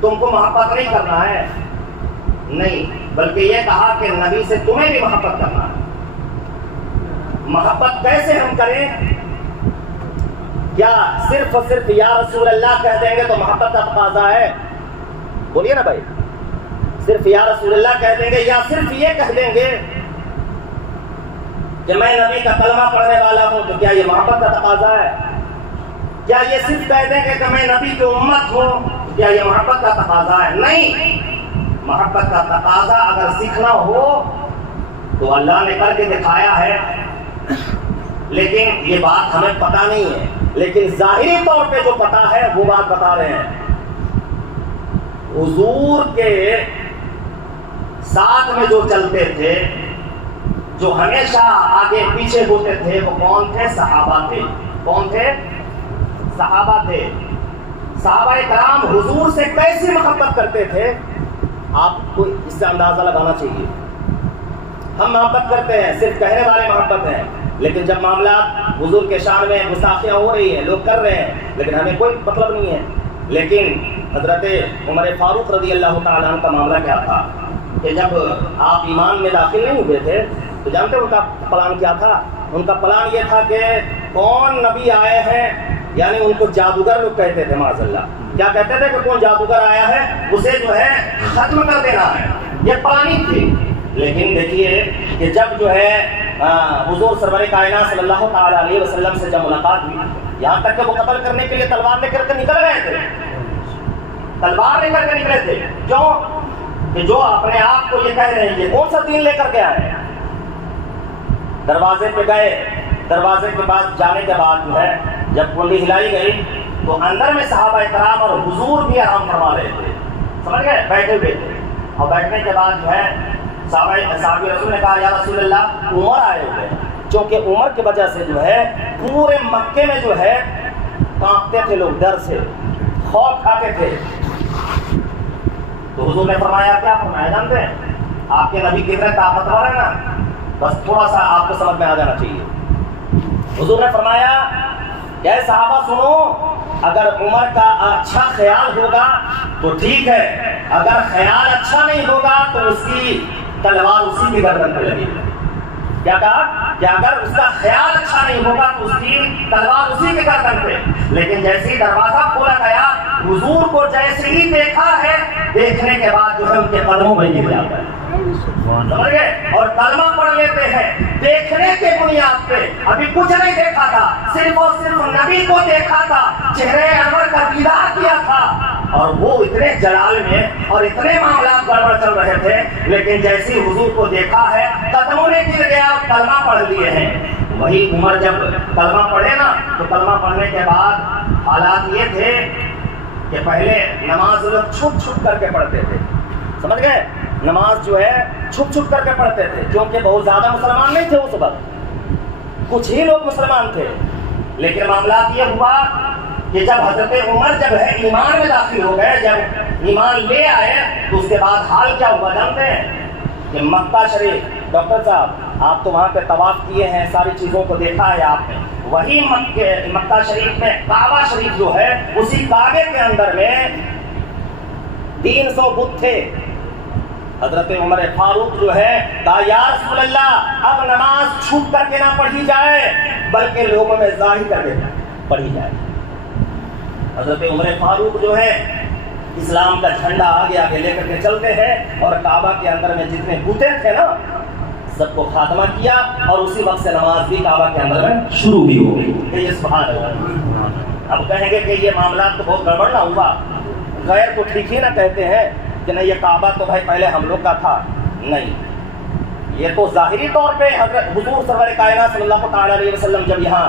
تم کو محبت نہیں کرنا ہے، نہیں، بلکہ یہ کہا کہ نبی سے تمہیں بھی محبت کرنا ہے. محبت کیسے ہم کریں؟ کیا صرف اور صرف یا رسول اللہ کہہ دیں گے تو محبت کا تقاضا ہے؟ بولیے نا بھائی. صرف یا رسول اللہ کہہ دیں گے یا صرف یہ کہہ دیں گے کہ میں نبی کا کلمہ پڑھنے والا ہوں تو کیا یہ محبت کا تقاضا ہے؟ کیا یہ صرف کہہ دیں گے کہ میں نبی کی امت ہوں تو کیا یہ محبت کا تقاضا ہے؟ نہیں. محبت کا تقاضا اگر سیکھنا ہو تو اللہ نے کر کے دکھایا ہے، لیکن یہ بات ہمیں پتہ نہیں ہے. لیکن ظاہری طور پہ جو پتہ ہے وہ بات بتا رہے ہیں. حضور کے ساتھ میں جو چلتے تھے، جو ہمیشہ آگے پیچھے ہوتے تھے، وہ کون تھے؟ صحابہ تھے. کون تھے؟ صحابہ تھے. صحابہ کرام حضور سے کیسی محبت کرتے تھے آپ کو اس سے اندازہ لگانا چاہیے. ہم محبت کرتے ہیں، صرف کہنے والے محبت ہیں، لیکن جب معاملات حضور کے شان میں گستاخیاں ہو رہی ہیں، لوگ کر رہے ہیں، لیکن ہمیں کوئی مطلب نہیں ہے. لیکن حضرت عمر فاروق رضی اللہ تعالیٰ عنہ کا معاملہ کیا تھا کہ جب آپ ایمان میں داخل نہیں ہوئے تھے تو جانتے ان کا پلان کیا تھا؟ ان کا پلان یہ تھا کہ کون نبی آئے ہیں، یعنی ان کو جادوگر لوگ کہتے تھے، معاذ اللہ. کیا کہتے تھے کہ کون جادوگر آیا ہے اسے جو ہے ختم کر دینا ہے. یہ پلاننگ تھی. لیکن دیکھیے کہ جب جو ہے حضور سرور کائنات صلی اللہ تعالی علیہ وسلم سے جب ملاقات ہوئی، یہاں تک کہ وہ قتل کرنے کے لیے تلوار لے کر کے نکل گئے تھے. تلوار لے کر کے نکلے تھے. کیوں؟ کہ جو اپنے آپ کو یہ کہہ رہے ہیں یہ کون سا دین لے کر کے آئے. دروازے پہ گئے، دروازے کے بعد جانے کے بعد جو ہے جب کنڈی ہلائی گئی تو اندر میں صحابہ کرام اور حضور بھی آرام فرما رہے تھے. سمجھ گئے؟ بیٹھے ہوئے تھے. اور بیٹھنے کے بعد جو ہے صحابی رسول نے کہا یا رسول اللہ عمر آئے ہوئے ہیں. چونکہ عمر کی وجہ سے جو ہے پورے مکے میں جو ہے کانپتے تھے لوگ، ڈر سے خوف کھاتے تھے. تو حضور نے فرمایا، کیا فرمایا جانتے ہیں؟ آپ کے نبی کتنے طاقتور ہے نا، بس تھوڑا سا آپ کو سمجھ میں آ جانا چاہیے. حضور نے فرمایا کہ اے صحابہ سنو، اگر عمر کا اچھا خیال ہوگا تو ٹھیک ہے، اگر خیال اچھا نہیں ہوگا تو اس کی تلوار اسی کی گردن پہ لگے گی. کیا کہا؟ کہ اگر اس کا خیال اچھا نہیں ہوگا تو اس کی تلوار اسی کے گردن پہ. لیکن جیسے ہی دروازہ کھولا گیا، حضور کو جیسے ہی دیکھا ہے، دیکھنے کے بعد جو ہے ان کے قدموں میں گر جاتا ہے. سمجھ گئے؟ اور کلمہ پڑھ لیتے ہیں دیکھنے کے بنیاد پہ. ابھی کچھ نہیں دیکھا تھا, صرف اور صرف نبی کو دیکھا تھا, چہرے انور کا دیدار کیا تھا, اور وہ اتنے جلال میں اور اتنے معاملات گڑبڑ چل رہے تھے, لیکن جیسی حضور کو دیکھا ہے قدموں نے گر گیا, کلمہ پڑھ لیے ہیں. وہی عمر جب کلمہ پڑھے نا تو کلمہ پڑھنے کے بعد حالات یہ تھے کہ پہلے نماز لوگ چھپ چھپ کر کے پڑھتے تھے, سمجھ گئے, نماز جو ہے چھپ چھپ کر کے پڑھتے تھے, کیونکہ بہت زیادہ مسلمان نہیں تھے اس وقت, کچھ ہی لوگ مسلمان تھے. لیکن معاملات یہ ہوا کہ جب حضرت عمر جب ہے ایمان میں داخل ہو گئے, جب ایمان لے آئے, تو اس کے بعد حال کیا ہوا جانتے ہیں کہ مکہ شریف, ڈاکٹر صاحب آپ تو وہاں پہ طواف کیے ہیں, ساری چیزوں کو دیکھا ہے آپ نے, وہی مکہ شریف میں کعبہ شریف جو ہے اسی کعبے کے اندر میں 300 بت تھے. حضرت عمر فاروق جو ہے کہا یا رسول اللہ اب نماز چھپ کر کے نہ پڑھی جائے بلکہ لوگوں میں ظاہر کر کے پڑھی جائے. حضرت عمر فاروق جو ہے اسلام کا جھنڈا آگے آگے لے کر کے چلتے ہیں, اور کعبہ کے اندر میں جتنے بتیں تھے نا سب کو خاتمہ کیا, اور اسی وقت سے نماز بھی کعبہ کے اندر میں شروع بھی ہو گئی. یہ سبحان اللہ. اب کہیں گے کہ یہ معاملات تو بہت گڑبڑ نہ ہوا, غیر تو ٹھیک ہی نہ کہتے ہیں کہ نہیں یہ کعبہ تو بھائی پہلے ہم لوگ کا تھا, نہیں, یہ تو ظاہری طور پہ حضرت حضور سرور کائنات صلی اللہ تعالی علیہ وسلم جب یہاں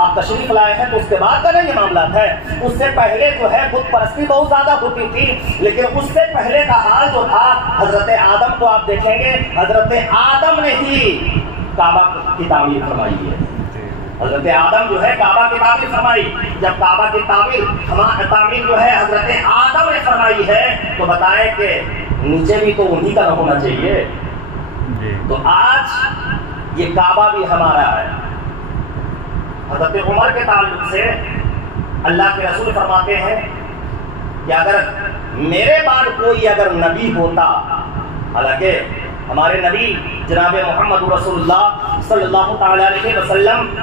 آپ تشریف لائے ہیں تو اس کے بعد کا یہ معاملات ہے. اس سے پہلے جو ہے بت پرستی بہت زیادہ ہوتی تھی, لیکن اس سے پہلے کا حال جو تھا حضرت آدم کو آپ دیکھیں گے, حضرت آدم نے ہی کعبہ کی تعمیر فرمائی ہے. حضرت آدم جو ہے کعبہ کی تعمیر فرمائی. جب کعبہ کی تعمیر جو ہے حضرت آدم نے فرمائی ہے تو بتائیں کہ نیچے بھی تو انہی کا نہ ہونا چاہیے. تو آج یہ کعبہ بھی ہمارا ہے. حضرت عمر کے تعلق سے اللہ کے رسول فرماتے ہیں کہ اگر میرے بعد کوئی اگر نبی ہوتا, حالانکہ ہمارے نبی جناب محمد رسول اللہ صلی اللہ تعالی علیہ وسلم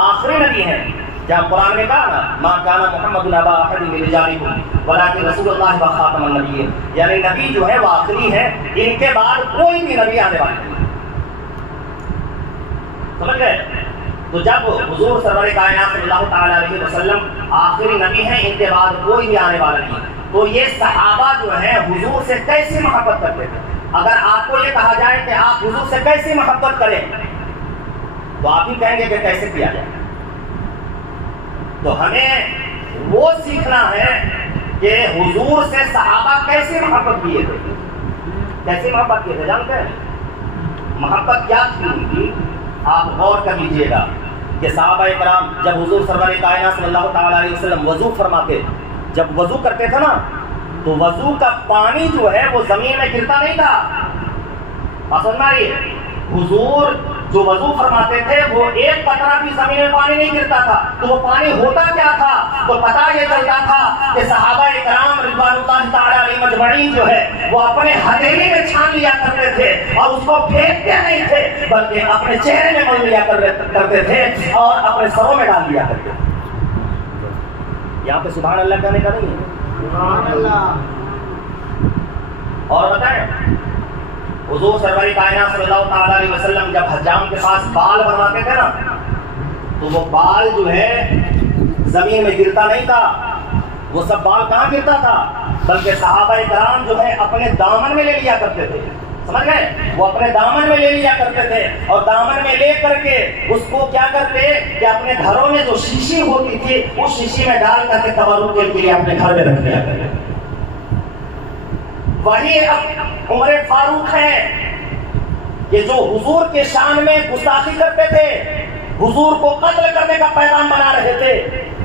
آخری نبی ہیں. جب قرآن نے کہا نا ما کان محمد ابا احد من رجالکم ولکن رسول اللہ و خاتم النبیین, یعنی نبی جو ہے وہ آخری ہے, ان کے بعد کوئی بھی نبی آنے والا نہیں. سمجھ گئے؟ تو جب حضور سرور کائنات صلی اللہ تعالی علیہ وسلم آخری نبی ہیں, ان کے بعد کوئی بھی آنے والا نہیں, تو یہ صحابہ جو ہے حضور سے کیسی محبت کرتے تھے. اگر آپ کو یہ کہا جائے کہ آپ حضور سے کیسی محبت کریں تو آپ ہی کہیں گے کہ کیسے کیا جائے. تو ہمیں وہ سیکھنا ہے کہ حضور سے صحابہ کیسے محبت کیے تھے, کیسے محبت کیے تھے. جانتے ہیں محبت کیا تھی ان کی؟ آپ غور کر لیجیے گا کہ صحابہ کرام جب حضور سرور کائنات صلی اللہ تعالی علیہ وسلم وضو فرماتے, جب وضو کرتے تھے نا تو وضو کا پانی جو ہے وہ زمین میں گرتا نہیں تھا. سمجھ میں آئی؟ حضور جو وضو فرماتے تھے وہ ایک قطرہ بھی زمین میں پانی نہیں گرتا تھا. تو وہ پانی ہوتا کیا تھا؟ تو پتہ یہ چلتا تھا کہ صحابہ کرام رضوان اللہ تعالی علیہم اجمعین جو ہے وہ اپنے ہتھیلی میں چھان لیا کرتے تھے, اور اس کو پھینکتے نہیں تھے بلکہ اپنے چہرے میں مل لیا کرتے تھے اور اپنے سروں میں ڈال لیا کرتے تھے. یہاں پہ سبحان اللہ کہنے کا نہیں ہے. سبحان اللہ. اور بتائیں حضور سرور کائنات صلی اللہ تعالی علیہ وسلم جب حجام کے پاس بال بنواتے تھے نا تو وہ بال جو ہے زمین میں گرتا نہیں تھا. وہ سب بال کہاں گرتا تھا؟ بلکہ صحابہ کرام جو ہے اپنے دامن میں لے لیا کرتے تھے. سمجھ گئے؟ وہ اپنے دامن میں لے لیا کرتے تھے, اور دامن میں لے کر کے اس کو کیا کرتے کہ اپنے گھروں میں جو شیشی ہوتی تھی اس شیشی میں ڈال کر کے تبرک کے لیے اپنے گھر میں رکھ لیا کرتے. وہی اب عمر فاروق ہیں کہ جو حضور کے شان میں گستاخی کرتے تھے, حضور کو قتل کرنے کا پیغام بنا رہے تھے,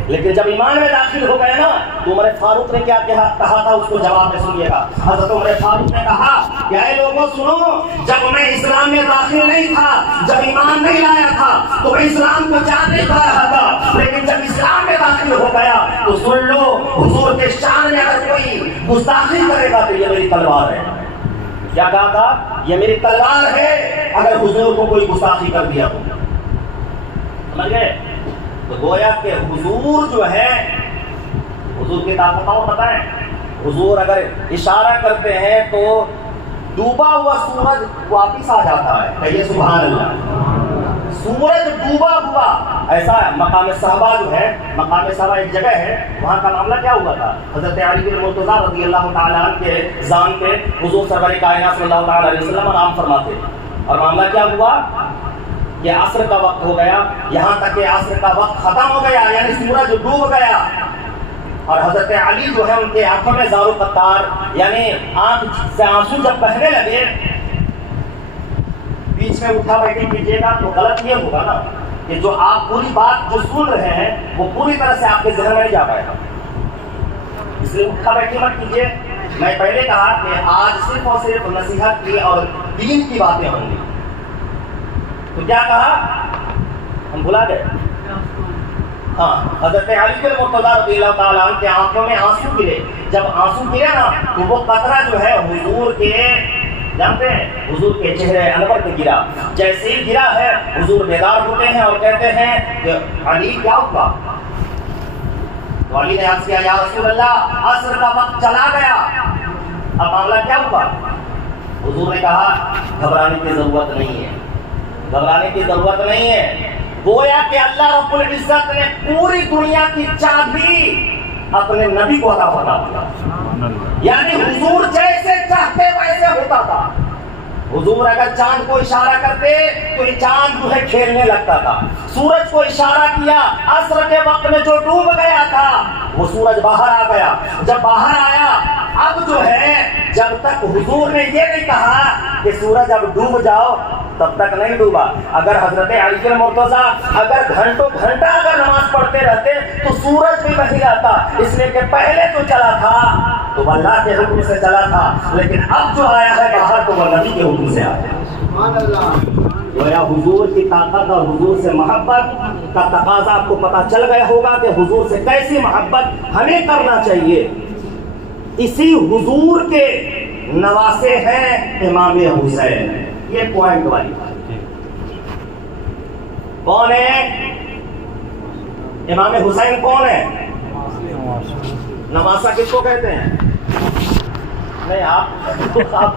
لیکن جب ایمان میں داخل ہو گئے نا تو عمر فاروق نے کیا کہا تھا, اس کو جواب میں سنیے گا. حضرت عمر فاروق نے کہا کہ اے لوگوں سنو, جب میں اسلام میں داخل نہیں تھا, جب ایمان نہیں لایا تھا تو میں اسلام کو جان نہیں پا رہا تھا, لیکن جب اسلام میں داخل ہو گیا تو سن لو, حضور کے شان میں اگر کوئی گستاخی کرے گا تو یہ میری تلوار ہے. کیا کہا تھا؟ یہ میری تلوار ہے اگر حضور کو کوئی گستاخی کر دیا تو. سمجھ گئے؟ تو گویا کہ حضور جو ہے, حضور کی طاقت اور بتائیں, حضور اگر اشارہ کرتے ہیں تو ڈوبا ہوا سورج واپس آ جاتا ہے. کہیے سبحان اللہ. سورج ڈوبا ہوا ایسا مقام صحابہ جو ہے, مقام صحابہ ایک جگہ ہے, وہاں کا معاملہ کیا ہوا تھا؟ حضرت علی بن مرتضیٰ رضی اللہ تعالیٰ عنہ کے زان پہ حضور سرور کائنات صلی اللہ تعالیٰ علیہ وسلم آرام فرماتے, اور معاملہ کیا ہوا کہ عصر کا وقت ہو گیا, یہاں تک کہ عصر کا وقت ختم ہو گیا, یعنی سورج ڈوب گیا, اور حضرت علی جو ہے ان کے آنکھوں میں زار و قطار, یعنی آنکھ سے آنسو جب بہنے لگے, بیچ میں اٹھا بیٹھے کیجیے گا تو غلط یہ ہوگا نا کہ جو آپ پوری بات جو سن رہے ہیں وہ پوری طرح سے آپ کے ذہن میں نہیں جا پائے گا, اس لیے اٹھا بیٹھے مت کیجیے. میں پہلے کہا کہ آج صرف اور صرف نصیحت کی اور دین کی باتیں ہوں گی, تو کیا کہا ہم بھلا گئے. ہاں, حضرت علی بن مرتضیٰ رضی اللہ تعالیٰ عنہ کے آنکھوں میں آنسو گرے. جب آنسو گرے نا تو وہ قطرہ جو ہے حضور کے, جانتے ہیں, حضور کے چہرے انور پہ گرا. جیسے ہی گرا ہے حضور بیدار ہوتے ہیں اور کہتے ہیں کہ علی کیا ہوا؟ تو علی نے عرض کیا یا رسول اللہ عصر کا وقت چلا گیا, اب معاملہ کیا ہوا؟ حضور نے کہا گھبرانے کی ضرورت نہیں ہے, گھبرانے کی ضرورت نہیں ہے. گویا کہ اللہ رب العزت نے پوری دنیا کی چابی اپنے نبی کو عطا فرما دیا, یعنی حضور جیسے چاہتے ویسے ہوتا تھا. حضور اگر چاند کو اشارہ کرتے تو یہ چاند جو ہے کھیلنے لگتا تھا. سورج کو اشارہ کیا, عصر کے وقت میں جو ڈوب گیا تھا وہ سورج باہر آ گیا. جب باہر آیا اب جو ہے, جب تک حضور نے یہ نہیں کہا کہ سورج اب ڈوب جاؤ تب تک نہیں ڈوبا. اگر حضرت علی بن مرتضیٰ اگر گھنٹوں گھنٹہ اگر نماز پڑھتے رہتے تو سورج بھی وہی رہتا, اس لیے کہ پہلے تو چلا تھا تو اللہ کے حکم سے چلا تھا, لیکن اب جو آیا ہے باہر تو وہ نبی کے حکم سے آیا. گویا حضور کی طاقت اور حضور سے محبت کا تقاضا آپ کو پتا چل گیا ہوگا کہ حضور سے کیسی محبت ہمیں کرنا چاہیے. اسی حضور کے نواسے ہیں امام حسین. یہ پوائنٹ والی کون ہے؟ امام حسین کون ہے؟ نواسا کس کو کہتے ہیں؟ نہیں, آپ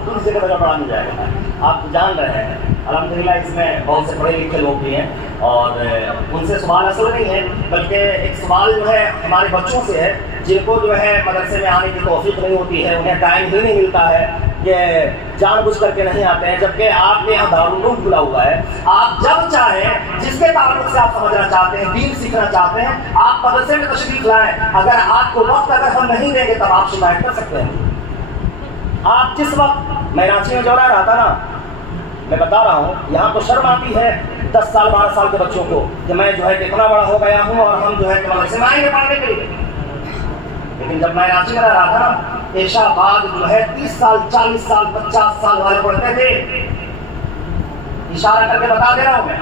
دوسری جگہ پڑھا نہیں جائے گا, آپ جان رہے ہیں. الحمدللہ اس میں بہت سے پڑھے لکھے لوگ بھی ہیں اور ان سے سوال اصل نہیں ہے, بلکہ ایک سوال جو ہے ہمارے بچوں سے ہے جن کو جو ہے مدرسے میں آنے کی توفیق نہیں ہوتی ہے, انہیں ٹائم ہی نہیں ملتا ہے, یہ جان بوجھ کر کے نہیں آتے ہیں, جبکہ آپ کے یہاں دارالعلوم کھلا ہوا ہے. آپ جب چاہیں جس کے تعلق سے آپ سمجھنا چاہتے ہیں, دین سیکھنا چاہتے ہیں, آپ مدرسے میں تشریف لائیں. اگر آپ کو وقت اگر ہم نہیں دیں گے تب آپ شکایت کر سکتے ہیں. آپ جس وقت میں رانچی میں جو رہا تھا نا, میں بتا رہا ہوں, یہاں تو شرم آتی ہے 10 سال 12 سال کے بچوں کو کہ میں جو ہے اتنا بڑا ہو گیا ہوں اور ہم جو ہے مدرسے میں آئیں گے پڑھنے کے لیے. لیکن جب میں رانچی میں رہا تھا نا, عشاء بعد جو ہے 30 سال 40 سال 50 سال والے پڑھتے تھے. اشارہ کر کے بتا دے رہا ہوں میں,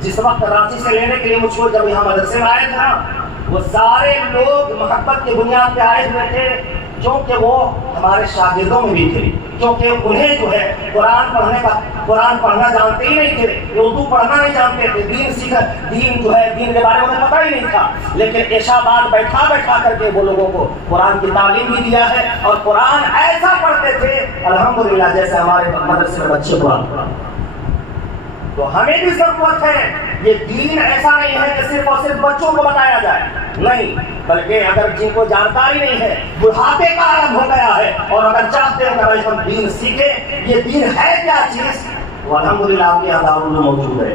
جس وقت رانچی سے لینے کے لیے مجھ کو جب یہاں مدرسے میں آئے تھے نا, وہ سارے لوگ محبت کی بنیاد پہ آئے ہوئے تھے, کیونکہ وہ ہمارے شاگردوں میں بھی تھے, کیونکہ انہیں جو ہے قرآن پڑھنا جانتے ہی نہیں تھے, اردو پڑھنا نہیں جانتے تھے, دین جو ہے دین کے بارے میں انہیں پتہ ہی نہیں تھا. لیکن عشاء بعد بیٹھا کر کے وہ لوگوں کو قرآن کی تعلیم بھی دیا ہے, اور قرآن ایسا پڑھتے تھے الحمدللہ جیسے ہمارے مدرسے میں بچے قرآن پڑھتے. تو ہمیں بھی ضرورت ہے, یہ دین ایسا نہیں ہے کہ صرف اور صرف بچوں کو بتایا جائے, نہیں, بلکہ اگر جن کو جانکاری نہیں ہے, بڑھاپے کا عالم ہو گیا ہے, اور اگر چاہتے ہیں کہ ہم دین سیکھیں, یہ دین ہے کیا چیز, تو الحمدللہ آپ کے یہاں دارالعلوم موجود ہے.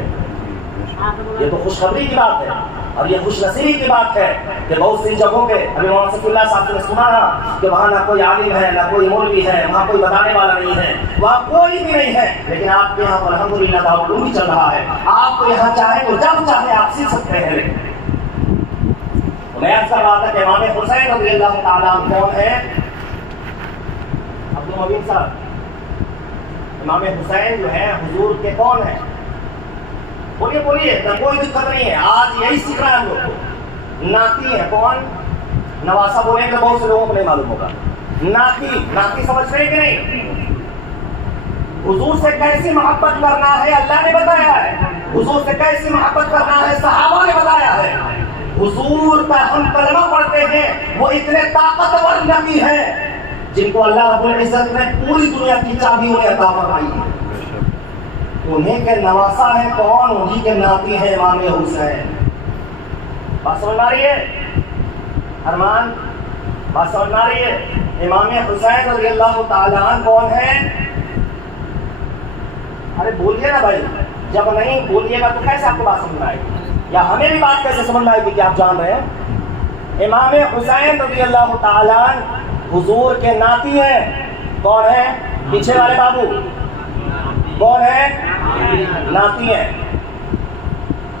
یہ تو خوشخبری کی بات ہے اور یہ خوش نصیبی کی بات ہے کہ بہت سی جگہوں پہ ابھی محمد صفی اللہ صاحب نے سنا نا کہ وہاں نہ کوئی عالم ہے, نہ کوئی مولوی ہے, وہاں کوئی بتانے والا نہیں ہے, وہاں کوئی بھی نہیں ہے, لیکن آپ کے یہاں الحمدللہ دارالعلوم بھی چل رہا ہے. آپ کو یہاں چاہیں تو جب چاہیں آپ سیکھ سکتے ہیں. میں عرض کر رہا تھا کہ امام حسین رضی اللہ تعالیٰ عنہ کون ہے؟ عبد المبین صاحب, امام حسین جو ہے حضور کے کون ہیں؟ بولیے کوئی دقت نہیں ہے, آج یہی سیکھنا ہے ہم لوگ کو. ناتی ہے کون؟ نواسا بولیں گے بہت سے لوگوں کو نہیں معلوم ہوگا. ناتی سمجھ رہے کہ نہیں؟ حضور سے کیسی محبت کرنا ہے اللہ نے بتایا ہے, حضور سے کیسی محبت کرنا ہے صحابہ نے بتایا ہے. حضور کا ہم کلمہ پڑھتے ہیں, وہ اتنے طاقتور نبی ہیں جن کو اللہ رب العزت نے پوری دنیا کی چابی انہیں عطا فرمائی ہے، انہیں کے نواسا ہے کون؟ انہی کے ناتی ہیں امام حسین۔ بات سمجھ آ رہی ہے ارمان؟ بات سمجھ آ رہی ہے؟ امام حسین رضی اللہ تعالیٰ عنہ کون ہے؟ ارے بولیے نا بھائی، جب نہیں بولیے گا تو کیسے آپ کو بات سمجھ آئے گی، یا ہمیں بھی بات کیسے سمجھ آئے گی کہ آپ جان رہے ہیں؟ امام حسین رضی اللہ تعالیٰ عنہ حضور کے ناتی ہیں۔ کون ہے؟ پیچھے والے بابو کون ہے؟ ناتی ہیں۔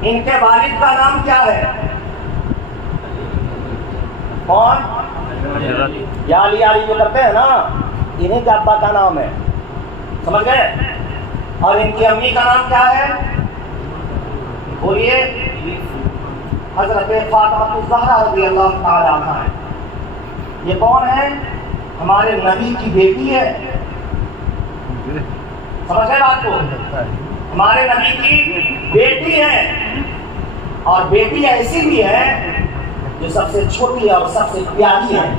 ان کے والد کا نام کیا ہے؟ کون؟ یا علی علی جو کرتے ہیں نا، انہیں کے ابا کا نام ہے، سمجھ گئے؟ اور ان کی امی کا نام کیا ہے؟ بولیے۔ حضرت فاطمہ الزہرا رضی اللہ تعالی عنہا ہے۔ یہ کون ہے؟ ہمارے نبی کی بیٹی ہے، سمجھ گئے بات کو؟ ہمارے نبی کی بیٹی ہے، اور بیٹی ایسی بھی ہے جو سب سے چھوٹی اور سب سے پیاری ہے۔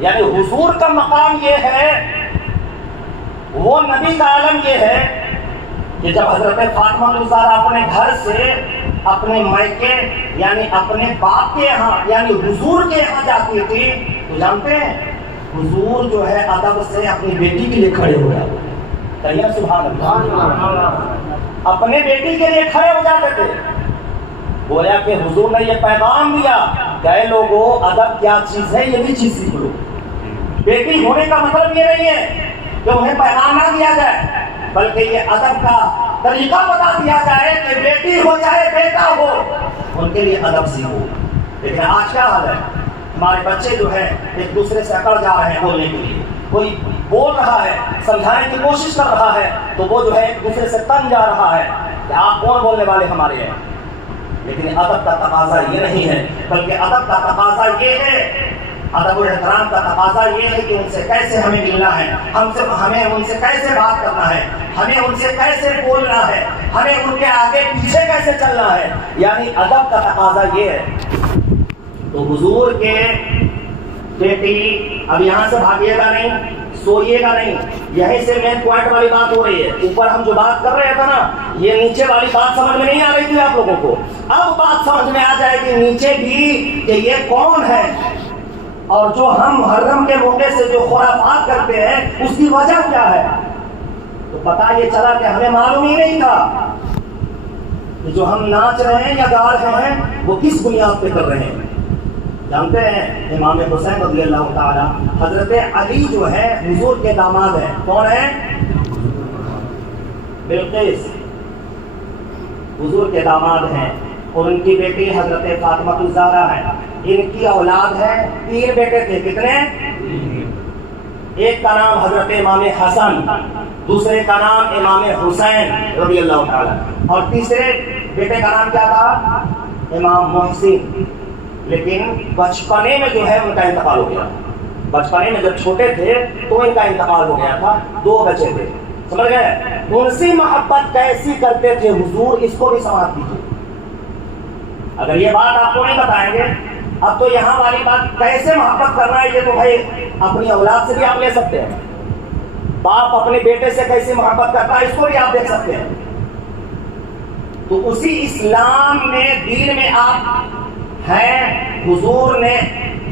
یعنی حضور کا مقام یہ ہے، وہ نبی کا عالم یہ ہے کہ جب حضرت فاطمہ الزہرا اپنے گھر سے اپنے مائکے یعنی اپنے باپ کے یہاں یعنی حضور کے یہاں جاتی تھی، تو جانتے ہیں حضور جو ہے ادب سے اپنی بیٹی کے لیے کھڑے ہو جاتے، کہیے سبحان اللہ، اپنے بیٹی کے لیے کھڑے ہو جاتے تھے۔ گویا کہ حضور نے یہ پیغام دیا کہ اے لوگوں، ادب کیا چیز ہے یہ بھی چیز سیکھ لو۔ بیٹی ہونے کا مطلب یہ نہیں ہے کہ انہیں پیغام نہ دیا جائے، بلکہ یہ ادب کا طریقہ بتا دیا جائے کہ بیٹی ہو چاہے بیٹا ہو، ان کے لیے ادب سیکھو۔ لیکن آج کیا حال ہے؟ ہمارے بچے جو ہے ایک دوسرے سے اکڑ جا رہے ہیں بولنے کے لیے، کوئی بول رہا ہے سمجھانے کی کوشش کر رہا ہے تو وہ جو ہے ایک دوسرے سے تنگ جا رہا ہے کہ آپ کون بولنے والے ہمارے ہیں۔ لیکن ادب کا تقاضا یہ نہیں ہے، بلکہ ادب کا تقاضا یہ ہے، ادب و احترام کا تقاضا یہ ہے کہ ان سے کیسے ہمیں ملنا ہے، ہمیں ان سے کیسے بات کرنا ہے، ہمیں ان سے کیسے بولنا ہے، ہمیں ان کے آگے پیچھے کیسے چلنا ہے، یعنی ادب کا تقاضا یہ ہے۔ تو حضور کے بیٹی اب یہاں سے بھاگیے گا نہیں، سوئیے گا نہیں، یہیں سے مین پوائنٹ والی بات ہو رہی ہے۔ اوپر ہم جو بات کر رہے تھے نا، یہ نیچے والی بات سمجھ میں نہیں آ رہی تھی آپ لوگوں کو، اب بات سمجھ میں آ جائے گی نیچے بھی کہ یہ کون ہے، اور جو ہم محرم کے موقع سے جو خرافات کرتے ہیں اس کی وجہ کیا ہے۔ تو پتہ یہ چلا کہ ہمیں معلوم ہی نہیں تھا کہ جو ہم ناچ رہے ہیں یا گا رہے ہیں وہ کس بنیاد پہ کر رہے ہیں۔ جانتے ہیں امام حسین رضی اللہ تعالی، حضرت علی جو ہے حضور کے داماد ہیں، کون ہیں؟ بلقیس حضور کے داماد ہیں، اور ان کی بیٹی حضرت فاطمہ الزہرا ہے۔ ان کی اولاد ہے، 3 بیٹے تھے، کتنے؟ ایک کا نام حضرت امام حسن، دوسرے کا نام امام حسین رضی اللہ تعالی، اور تیسرے بیٹے کا نام کیا تھا؟ امام محسن۔ لیکن بچپنے میں جو ہے ان کا انتقال ہو گیا، بچپنے میں جب چھوٹے تھے تو ان کا انتقال ہو گیا تھا، 2 بچے تھے، سمجھ گئے؟ ان سے محبت کیسی کرتے تھے حضور، اس کو بھی سماعت کیجیے۔ اگر یہ بات آپ کو نہیں بتائیں گے، اب تو یہاں والی بات کیسے محبت کرنا ہے یہ تو بھائی اپنی اولاد سے بھی آپ لے سکتے ہیں، باپ اپنے بیٹے سے کیسے محبت کرتا ہے اس کو بھی آپ دیکھ سکتے ہیں۔ تو اسی اسلام میں دین میں آپ ہیں، حضور نے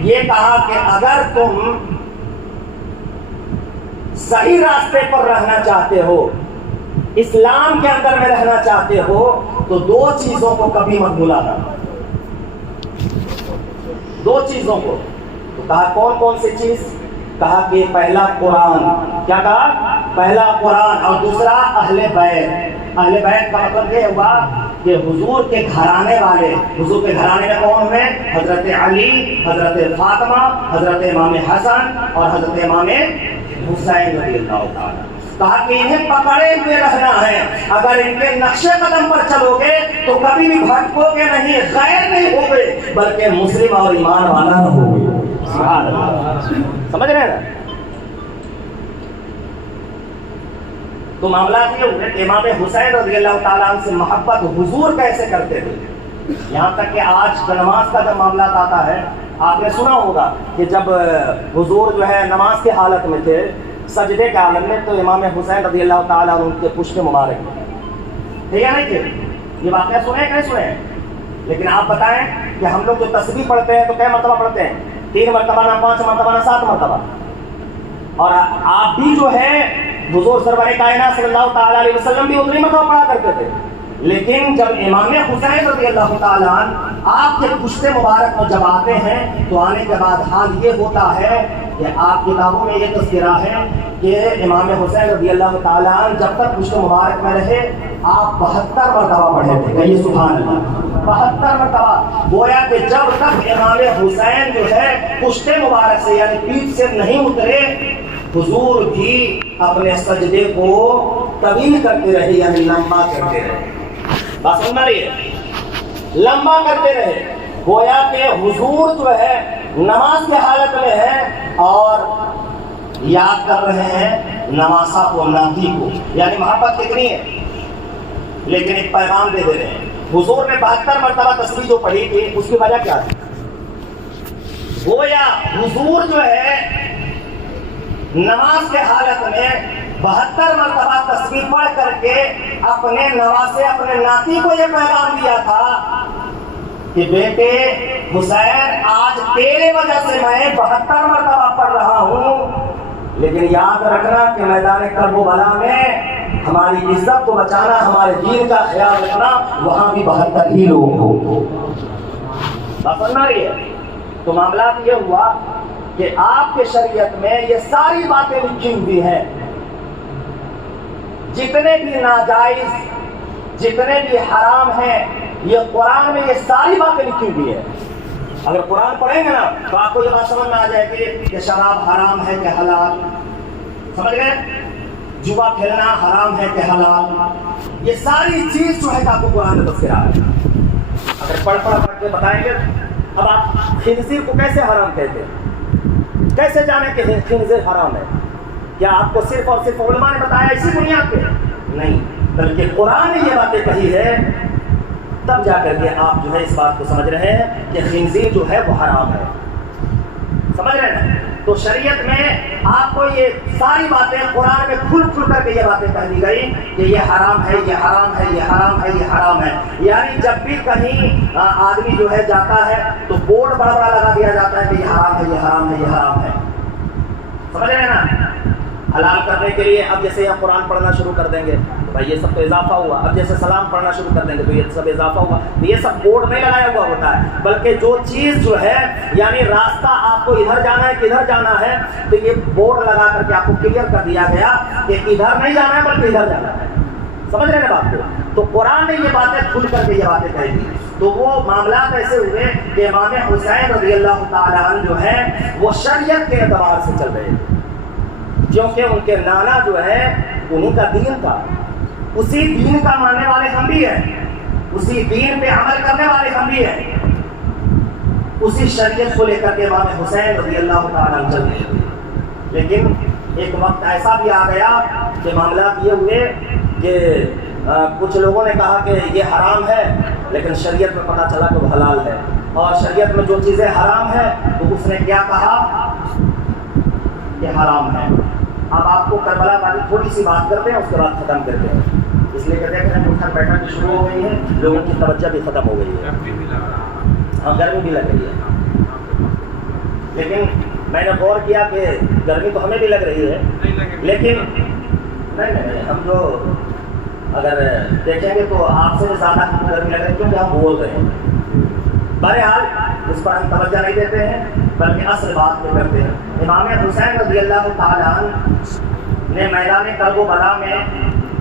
یہ کہا کہ اگر تم صحیح راستے پر رہنا چاہتے ہو، اسلام کے اندر میں رہنا چاہتے ہو، تو 2 چیزوں کو کبھی مت بھولانا، 2 چیزوں کو۔ تو کہا کون کون سی چیز؟ کہا کہ پہلا قرآن، کیا کہا؟ پہلا قرآن، اور دوسرا اہل بیت۔ اہل بیت کا مطلب یہ ہوا کہ حضور کے گھرانے والے، حضور کے گھرانے میں کون ہوئے؟ حضرت علی، حضرت فاطمہ، حضرت امام حسن اور حضرت امام حسین رضی اللہ تعالیٰ۔ کہا کہ انہیں پکڑے ہوئے رہنا ہے، اگر ان کے نقش قدم پر چلو گے تو کبھی بھی بھٹکو گے نہیں، غیر نہیں ہوگے بلکہ مسلم اور ایمان والا نہ ہوگے۔ سبحان اللہ، سمجھ رہے ہیں نا؟ تو معاملات یہ ہوئے کہ امام حسین رضی اللہ تعالیٰ عنہ سے محبت حضور کیسے کرتے تھے، یہاں تک کہ آج نماز کا جب معاملات آتا ہے آپ نے سنا ہوگا کہ جب حضور جو ہے نماز کی حالت میں تھے، سجدے کے عالم میں، تو امام حسین رضی اللہ تعالیٰ عنہ کے پشت مبارک ٹھیک ہے نہیں تھے؟ یہ واقعہ سنے کہ نہیں سنے؟ لیکن آپ بتائیں کہ ہم لوگ جو تسبیح پڑھتے ہیں تو کئی مرتبہ پڑھتے ہیں؟ 3 مرتبہ نہ 5 مرتبہ نہ 7 مرتبہ. اور آپ بھی جو ہے حضور سرور کائنات صلی اللہ تعالیٰ علیہ وسلم بھی اتنی مرتبہ پڑھا کرتے تھے. لیکن جب امام حسین رضی اللہ تعالیٰ عنہ آپ کے پشت مبارک میں جب آتے ہیں تو آنے کے بعد حال یہ ہوتا ہے کہ آپ کتابوں میں یہ تذکرہ ہے کہ امام حسین رضی اللہ تعالیٰ عنہ جب تک پشت مبارک میں رہے آپ 72 مرتبہ پڑھے تھے. کہیے سبحان اللہ. 72 مرتبہ. گویا کہ جب تک امام حسین جو ہے پشت مبارک سے یعنی پیٹھ سے نہیں اترے، حضور بھی اپنے سجدے کو طویل کرتے رہے، یعنی لمبا کرتے رہے. بات سمجھ رہی ہے؟ لمبا کرتے رہے. گویا کہ حضور جو ہے نماز کی حالت میں ہے اور یاد کر رہے ہیں نواسا کو، ناتی کو، یعنی محبت کتنی ہے، لیکن ایک پیغام دے رہے ہیں. حضور نے 72 مرتبہ تسبیح جو پڑھی تھی اس کی وجہ کیا تھی؟ گویا حضور جو ہے نماز کے حالت میں 72 مرتبہ تسبیح پڑھ کر کے اپنے نواسے، اپنے ناتی کو یہ پیغام دیا تھا کہ بیٹے حسین آج تیرے وجہ سے میں 72 مرتبہ پڑھ رہا ہوں، لیکن یاد رکھنا کہ میدان کرب و بلا میں ہماری عزت کو بچانا، ہمارے دین کا خیال رکھنا، وہاں بھی 72 ہی لوگ ہو. بات سمجھ رہی ہے؟ تو معاملات یہ ہوا کہ آپ کے شریعت میں یہ ساری باتیں لکھی ہوئی ہیں، جتنے بھی ناجائز، جتنے بھی حرام ہیں، یہ قرآن میں یہ ساری باتیں لکھی ہوئی ہے. اگر قرآن پڑھیں گے نا تو آپ کو یہ بات سمجھ میں آ جائے گی کہ شراب حرام ہے کہ حلال. سمجھ گئے؟ جوا کھیلنا حرام ہے کہ حلال. یہ ساری چیز جو ہے آپ کو قرآن میں تذکرہ ہے. اگر پڑھ کے بتائیں گے. اب آپ خنزیر کو کیسے حرام کہتے ہیں؟ کیسے جانے کہ خنزیر حرام ہے؟ کیا آپ کو صرف اور صرف علماء نے بتایا اسی بنیاد پہ؟ نہیں، بلکہ قرآن نے یہ باتیں کہی ہے، تب جا کر کے آپ جو ہے اس بات کو سمجھ رہے ہیں کہ خنزیر جو ہے وہ حرام ہے. سمجھ رہے ہیں؟ تو شریعت میں آپ کو یہ ساری باتیں قرآن میں کھل کر کے یہ باتیں کہہ دی گئی کہ یہ حرام ہے، یہ حرام ہے، یہ حرام ہے، یہ حرام ہے. یعنی جب بھی کہیں آدمی جو ہے جاتا ہے تو بورڈ بڑا بڑا لگا دیا جاتا ہے کہ یہ حرام ہے، یہ حرام ہے، یہ حرام ہے. سمجھ رہے ہیں نا؟ حلال کرنے کے لیے اب جیسے ہم قرآن پڑھنا شروع کر دیں گے تو بھائی یہ سب تو اضافہ ہوا. اب جیسے سلام پڑھنا شروع کر دیں گے تو یہ سب اضافہ ہوا. تو یہ سب بورڈ نہیں لگایا ہوا ہوتا ہے، بلکہ جو چیز جو ہے یعنی راستہ آپ کو ادھر جانا ہے کدھر جانا ہے تو یہ بورڈ لگا کر کے آپ کو کلیئر کر دیا گیا کہ ادھر نہیں جانا ہے بلکہ ادھر جانا ہے. سمجھ رہے ہیں بات کو؟ تو قرآن نے یہ باتیں کھل کر کے یہ باتیں کہی دی. تو وہ معاملات ایسے ہوئے کہ امام حسین رضی اللہ تعالیٰ عنہ جو ہے وہ شریعت کے اعتبار سے چل رہے تھے، کیونکہ ان کے نانا جو ہے انہیں کا دین تھا. اسی دین کا ماننے والے ہم بھی ہیں، اسی دین پہ عمل کرنے والے ہم بھی ہیں. اسی شریعت کو لے کر کے امام حسین رضی اللہ تعالیٰ عنہ چل رہے تھے. لیکن ایک وقت ایسا بھی آ گیا کہ معاملات یہ ہوئے کہ کچھ لوگوں نے کہا کہ یہ حرام ہے، لیکن شریعت میں پتہ چلا کہ وہ حلال ہے. اور شریعت میں جو چیزیں حرام ہیں تو اس نے کیا کہا کہ حرام ہے. اب آپ کو کربلا والی تھوڑی سی بات کرتے ہیں، اس کے بعد ختم کرتے ہیں. اس لیے کہتے ہیں کہ اٹھک بیٹھک بھی شروع ہو گئی ہے، لوگوں کی توجہ بھی ختم ہو گئی ہے. ہاں گرمی بھی لگ رہی ہے، لیکن میں نے غور کیا کہ گرمی تو ہمیں بھی لگ رہی ہے، لیکن نہیں ہم جو اگر دیکھیں گے تو آپ سے زیادہ گرمی لگ رہی ہے کیونکہ ہم بول رہے ہیں. بہرحال اس پر ہم توجہ نہیں دیتے ہیں بلکہ اصل بات پہ کرتے ہیں. امام حسین رضی اللہ تعالیٰ عنہ نے میدان کرب و بلا میں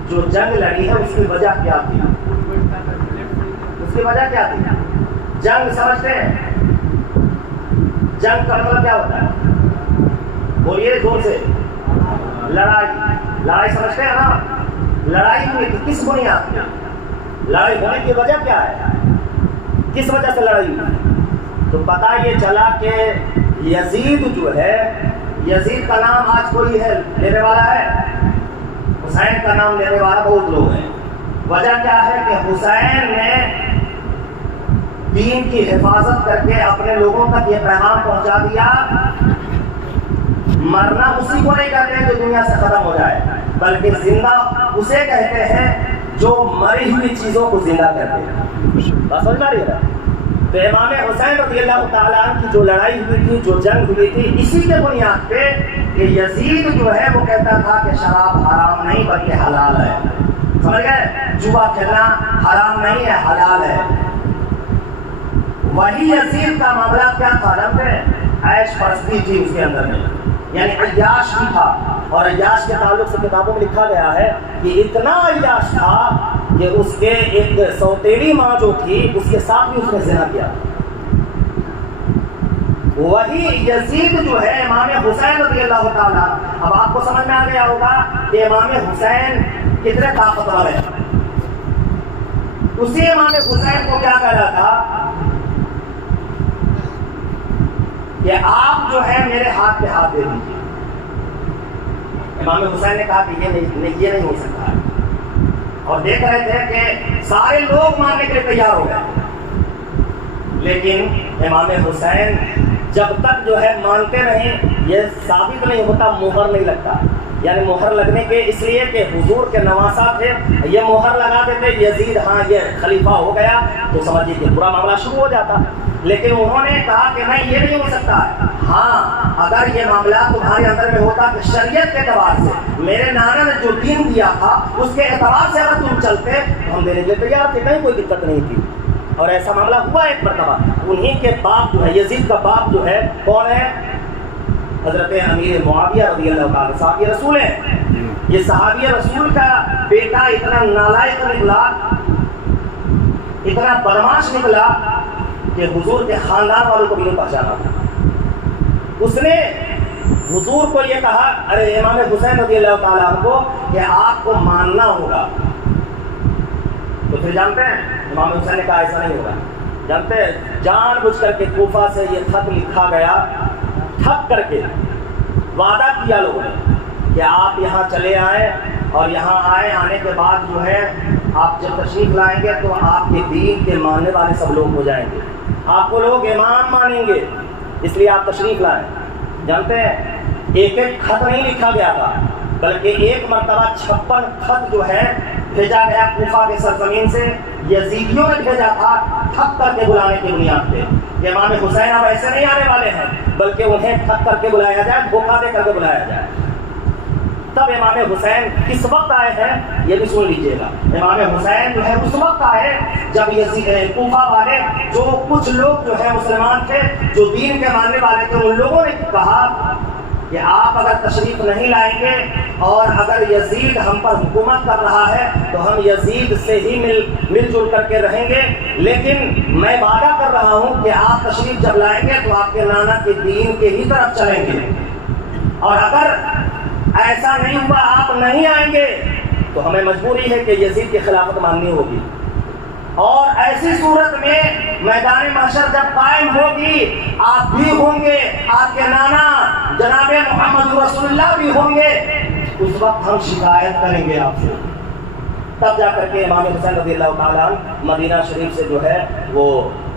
جو جنگ لڑی ہے اس کی وجہ کیا تھی؟ اس کی وجہ کیا تھی؟ جنگ سمجھتے ہیں؟ جنگ کا مطلب کیا ہوتا ہے؟ بولیے زور سے. لڑائی سمجھتے ہیں نا؟ لڑائی ہوئی تھی کس بنیاد پہ؟ لڑائی ہونے کی وجہ کیا ہے؟ کس وجہ سے لڑائی ہوئی؟ تو پتہ یہ چلا کہ یزید جو ہے، یزید کا نام آج کوئی ہے لینے والا ہے؟ حسین کا نام لینے والا بہت لوگ ہیں. وجہ کیا ہے کہ حسین نے دین کی حفاظت کر کے اپنے لوگوں تک یہ پیغام پہنچا دیا، مرنا اسی کو نہیں کہتے جو دنیا سے ختم ہو جائے، بلکہ زندہ اسے کہتے ہیں جو مری ہوئی چیزوں کو زندہ کرتے ہیں۔ بات سمجھ آ رہی ہے؟ تو امام حسین رضی اللہ تعالیٰ عنہ کی جو لڑائی ہوئی تھی، جو جنگ ہوئی تھی، اسی کے بنیاد پہ کہ یزید جو ہے وہ کہتا تھا کہ شراب حرام نہیں بلکہ حلال ہے، سمجھ گئے؟ جوا کھیلنا حرام نہیں ہے، حلال ہے۔ وہی یزید کا معاملہ کیا تھا جانتے ہیں؟ عیش پرستی تھی اس کے اندر میں، یعنی عیاش بھی تھا، اور عیاش کے تعلق سے کتابوں میں لکھا گیا ہے کہ اتنا عیاش تھا کہ اس کے ایک سوتیلی ماں جو تھی اس کے ساتھ بھی اس نے زنا کیا۔ وہی یزید جو ہے امام حسین رضی اللہ تعالیٰ، اب آپ کو سمجھ میں آ گیا ہوگا کہ امام حسین کتنے طاقتور ہیں۔ اسی امام حسین کو کیا کہہ رہا تھا کہ آپ جو ہے میرے ہاتھ پہ ہاتھ دے دیجیے۔ امام حسین نے کہا کہ یہ نہیں ہو سکتا ہے، اور دیکھ رہے تھے کہ سارے لوگ ماننے کے لیے تیار ہو گئے، لیکن امام حسین جب تک جو ہے مانتے نہیں، یہ ثابت نہیں ہوتا، مہر نہیں لگتا۔ یعنی مہر لگنے کے اس لیے کہ حضور کے نواسا تھے، یہ مہر لگا دیتے یزید ہاں یہ خلیفہ ہو گیا تو سمجھیے کہ پورا معاملہ شروع ہو جاتا، لیکن انہوں نے کہا کہ نہیں یہ نہیں ہو سکتا ہے۔ ہاں اگر یہ معاملہ تمہارے اندر میں ہوتا کہ شریعت کے اعتبار سے میرے نانا نے جو دین دیا تھا اس کے اعتبار سے اگر تم چلتے تو ہم دینے کے لیے تیار تھے، کہیں کوئی دقت نہیں تھی۔ اور ایسا معاملہ ہوا ایک مرتبہ، انہی کے باپ جو ہے یزید کا باپ جو ہے کون ہے؟ حضرت امیر معاویہ رضی اللہ تعالیٰ، صحابی رسول ہیں۔ یہ صحابی رسول کا بیٹا اتنا نالائق نکلا، اتنا بدماش نکلا کہ حضور کے خاندان والوں کو بھی نہیں پہچانا تھا۔ اس نے حضور کو یہ کہا، ارے امام حسین رضی اللہ تعالیٰ عنہ کو، کہ آپ کو ماننا ہوگا۔ تو پھر جانتے ہیں امام حسین نے کہا ایسا نہیں ہوگا۔ جانتے ہیں جان بوجھ کر کے کوفہ سے یہ خط لکھا گیا، ٹھپ کر کے وعدہ کیا لوگوں نے کہ آپ یہاں چلے آئیں، اور یہاں آنے کے بعد جو ہے آپ جب تشریف لائیں گے تو آپ کے دین کے ماننے والے سب لوگ ہو جائیں گے، آپ کو لوگ امام مانیں گے، اس لیے آپ تشریف لائیں۔ جانتے ہیں ایک ایک خط نہیں لکھا گیا تھا، بلکہ ایک مرتبہ 56 خط جو ہے بھیجا گیا کوفہ کے سرزمین سے، یزیدیوں نے بھیجا تھا ٹھپ کر کے بلانے کی بنیاد پہ کہ امام حسین اب ایسے نہیں آنے والے ہیں، بلکہ انہیں ٹھپ کر کے بلایا جائے، دھوکہ دے کر کے بلایا جائے۔ تب امام حسین کس وقت آئے ہیں یہ بھی سن لیجئے گا۔ امام حسین جو ہے اس وقت آئے جب کوفہ والے جو کچھ لوگ جو ہے مسلمان تھے، جو دین کے ماننے والے تھے، ان لوگوں نے کہا کہ آپ اگر تشریف نہیں لائیں گے اور اگر یزید ہم پر حکومت کر رہا ہے تو ہم یزید سے ہی مل جل کر کے رہیں گے، لیکن میں وعدہ کر رہا ہوں کہ آپ تشریف جب لائیں گے تو آپ کے نانا کے دین کے ہی طرف چلیں گے، اور اگر ایسا نہیں ہوا آپ نہیں آئیں گے تو ہمیں مجبوری ہے کہ یزید کی خلافت ماننی ہوگی، اور ایسی صورت میں میدان محشر جب قائم ہوگی آپ بھی ہوں گے، آپ کے نانا جناب محمد رسول اللہ بھی ہوں گے، اس وقت ہم شکایت کریں گے آپ سے۔ تب جا کر کے امام حسین رضی اللہ تعالیٰ مدینہ شریف سے جو ہے وہ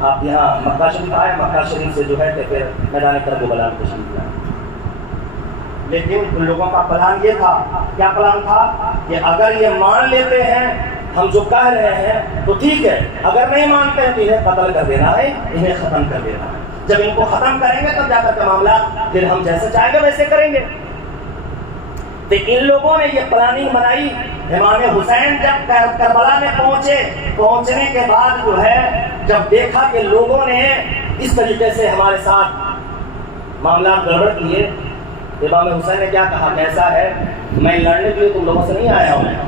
آپ یہاں مکہ شریف آئے، مکہ شریف سے جو ہے کہ پھر میدان کربلا میں تشریف لائے۔ لیکن ان لوگوں کا پلان یہ تھا، کیا پلان تھا کہ اگر یہ مان لیتے ہیں ہم جو کہہ رہے ہیں تو ٹھیک ہے، اگر نہیں مانتے ہیں تو انہیں قتل کر دینا ہے، انہیں ختم کر دینا ہے۔ جب ان کو ختم کریں گے تب جا کر کے معاملہ پھر ہم جیسے چاہیں گے ویسے کریں گے۔ تو ان لوگوں نے یہ پلاننگ بنائی۔ امام حسین جب کربلا میں پہنچنے کے بعد جو ہے جب دیکھا کہ لوگوں نے اس طریقے سے ہمارے ساتھ معاملات گڑبڑ کیے، امام حسین نے کیا کہا، کیسا ہے، میں لڑنے کے لیے تم لوگوں سے نہیں آیا ہوں،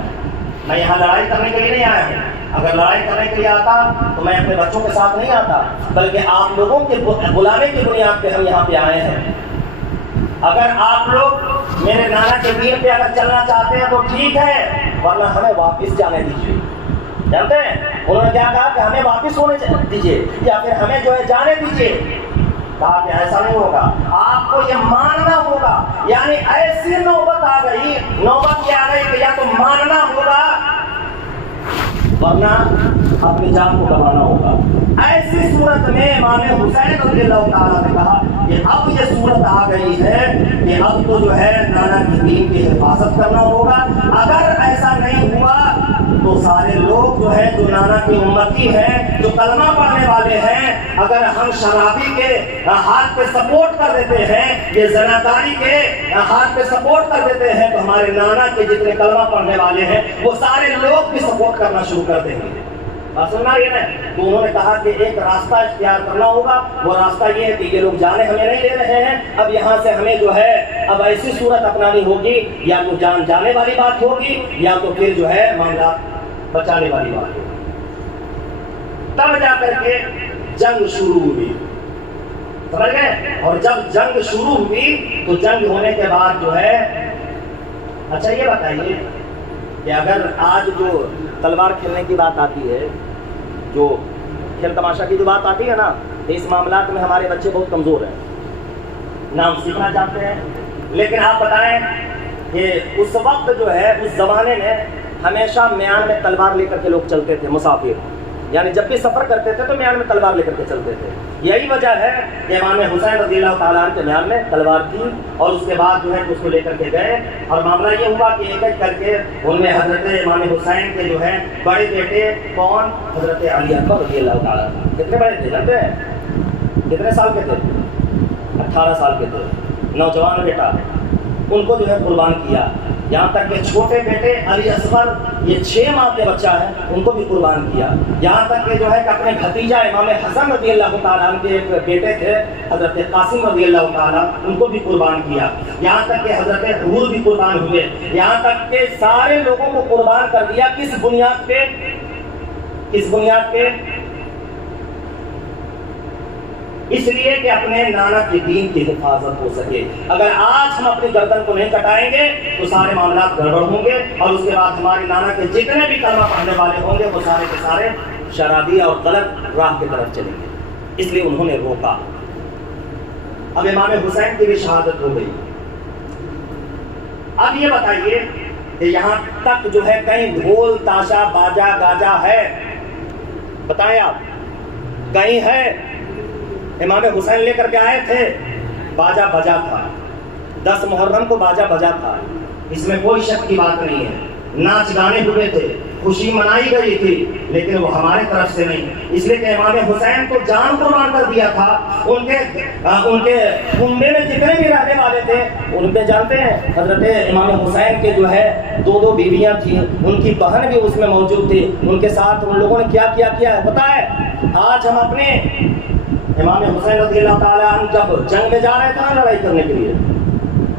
میں یہاں لڑائی کرنے کے لیے نہیں آیا ہوں، اگر لڑائی کرنے کے لیے آتا تو میں اپنے بچوں کے ساتھ نہیں آتا، بلکہ آپ لوگوں کے بلانے کی بنیاد پہ ہم یہاں پہ آئے ہیں۔ اگر آپ لوگ میرے نانا کے دین پہ اگر چلنا چاہتے ہیں تو ٹھیک ہے، ورنہ ہمیں واپس جانے دیجیے۔ جانتے ہیں انہوں نے کیا کہا کہ ہمیں واپس ہونے دیجیے، یا پھر ہمیں جو ہے جانے دیجیے۔ کہا کہ ایسا نہیں ہوگا، آپ کو یہ ماننا ہوگا، یعنی ایسی نوبت آ گئی کہ یا تو ماننا ہوگا ورنہ اپنی جان کو گنوانا ہوگا۔ ایسی صورت میں امام حسین رضی اللہ تعالیٰ نے کہا کہ اب یہ صورت آ گئی ہے کہ اب تو جو ہے نانا کی دین کی حفاظت کرنا ہوگا۔ اگر ایسا نہیں ہوا تو سارے لوگ جو ہے جو نانا کی امتی ہیں، جو کلمہ پڑھنے والے ہیں، اگر ہم شرابی کے ہاتھ پہ سپورٹ کر دیتے ہیں، یہ زناکاری کے ہاتھ پہ سپورٹ کر دیتے ہیں، تو ہمارے نانا کے جتنے کلمہ پڑھنے والے ہیں وہ سارے لوگ بھی سپورٹ کرنا شروع کر دیں گے۔ سننا یہ نہیں تو انہوں نے کہا کہ ایک راستہ اختیار کرنا ہوگا، وہ راستہ یہ ہے کہ یہ لوگ جانے ہمیں نہیں دے رہے ہیں، اب یہاں سے ہمیں جو ہے اب ایسی صورت اپنانی ہوگی، یا تو جان جانے والی بات ہوگی یا تو پھر جو ہے معاملات بچانے والی بات ہوگی۔ تب جا کر کے جنگ شروع ہوئی، سمجھ گئے؟ اور جب جنگ شروع ہوئی تو جنگ ہونے کے بعد جو ہے، اچھا یہ بتائیے کہ اگر آج جو تلوار کھیلنے کی بات آتی ہے، جو کھیل تماشا کی جو بات آتی ہے نا، اس معاملات میں ہمارے بچے بہت کمزور ہیں، نہ ہم سیکھنا چاہتے ہیں۔ لیکن آپ بتائیں کہ اس وقت جو ہے اس زمانے میں ہمیشہ میان میں تلوار لے کر کے لوگ چلتے تھے، مسافر، یعنی جب بھی سفر کرتے تھے تو میان میں تلوار لے کر کے چلتے تھے۔ یہی وجہ ہے کہ امام حسین رضی اللہ تعالیٰ عنہ کے میان میں تلوار تھی، اور اس کے بعد جو ہے اس کو لے کر کے گئے، اور معاملہ یہ ہوا کہ ایک ایک کر کے ان میں حضرت امام حسین کے جو ہے بڑے بیٹے کون؟ حضرت علی اکبر رضی اللہ تعالیٰ عنہ۔ کتنے بڑے تھے جانتے ہیں؟ کتنے سال کے تھے؟ 18 سال کے تھے، نوجوان بیٹا، ان کو جو ہے قربان کیا۔ یہاں تک کہ چھوٹے بیٹے علی اصغر، یہ 6 ماہ کے بچہ ہے، ان کو بھی قربان کیا۔ یہاں تک کہ جو ہے کہ اپنے بھتیجا امام حسن رضی اللہ تعالیٰ عنہ کے ایک بیٹے تھے حضرت قاسم رضی اللہ تعالیٰ، ان کو بھی قربان کیا۔ یہاں تک کہ حضرت حور بھی قربان ہوئے۔ یہاں تک کہ سارے لوگوں کو قربان کر دیا۔ کس بنیاد پہ؟ کس بنیاد پہ؟ اس لیے کہ اپنے نانا کے دین کی حفاظت ہو سکے۔ اگر آج ہم اپنی گردن کو نہیں کٹائیں گے تو سارے معاملات گڑبڑ ہوں گے، اور اس کے بعد ہمارے نانا کے جتنے بھی کلمہ پڑھنے والے ہوں گے وہ سارے کے سارے شرابی اور غلط راہ کی طرف چلیں گے۔ اس لیے انہوں نے روکا۔ اب امام حسین کی بھی شہادت ہو گئی۔ اب یہ بتائیے کہ یہاں تک جو ہے کہیں ڈھول تاشا باجا گاجا ہے؟ بتائیں آپ، کہیں ہے؟ امام حسین لے کر کے آئے تھے، باجا بجا تھا، 10 محرم کو باجا بجا تھا، اس میں کوئی شک کی بات نہیں ہے۔ ناچ گانے ہوئے تھے، خوشی منائی گئی تھی، لیکن وہ ہمارے طرف سے نہیں، اس لیے کہ امام حسین کو جان قربان کر دیا تھا۔ ان کے کنبے میں جتنے بھی رہنے والے تھے، ان پہ جانتے ہیں حضرت امام حسین کے جو ہے 2 بیویاں تھیں، ان کی بہن بھی اس میں موجود تھی، ان کے ساتھ ان لوگوں نے کیا کیا ہے پتہ ہے؟ آج ہم اپنے امام حسین رضی اللہ تعالیٰ عنہ جب جنگ میں جا رہے تھے لڑائی کرنے کے لیے،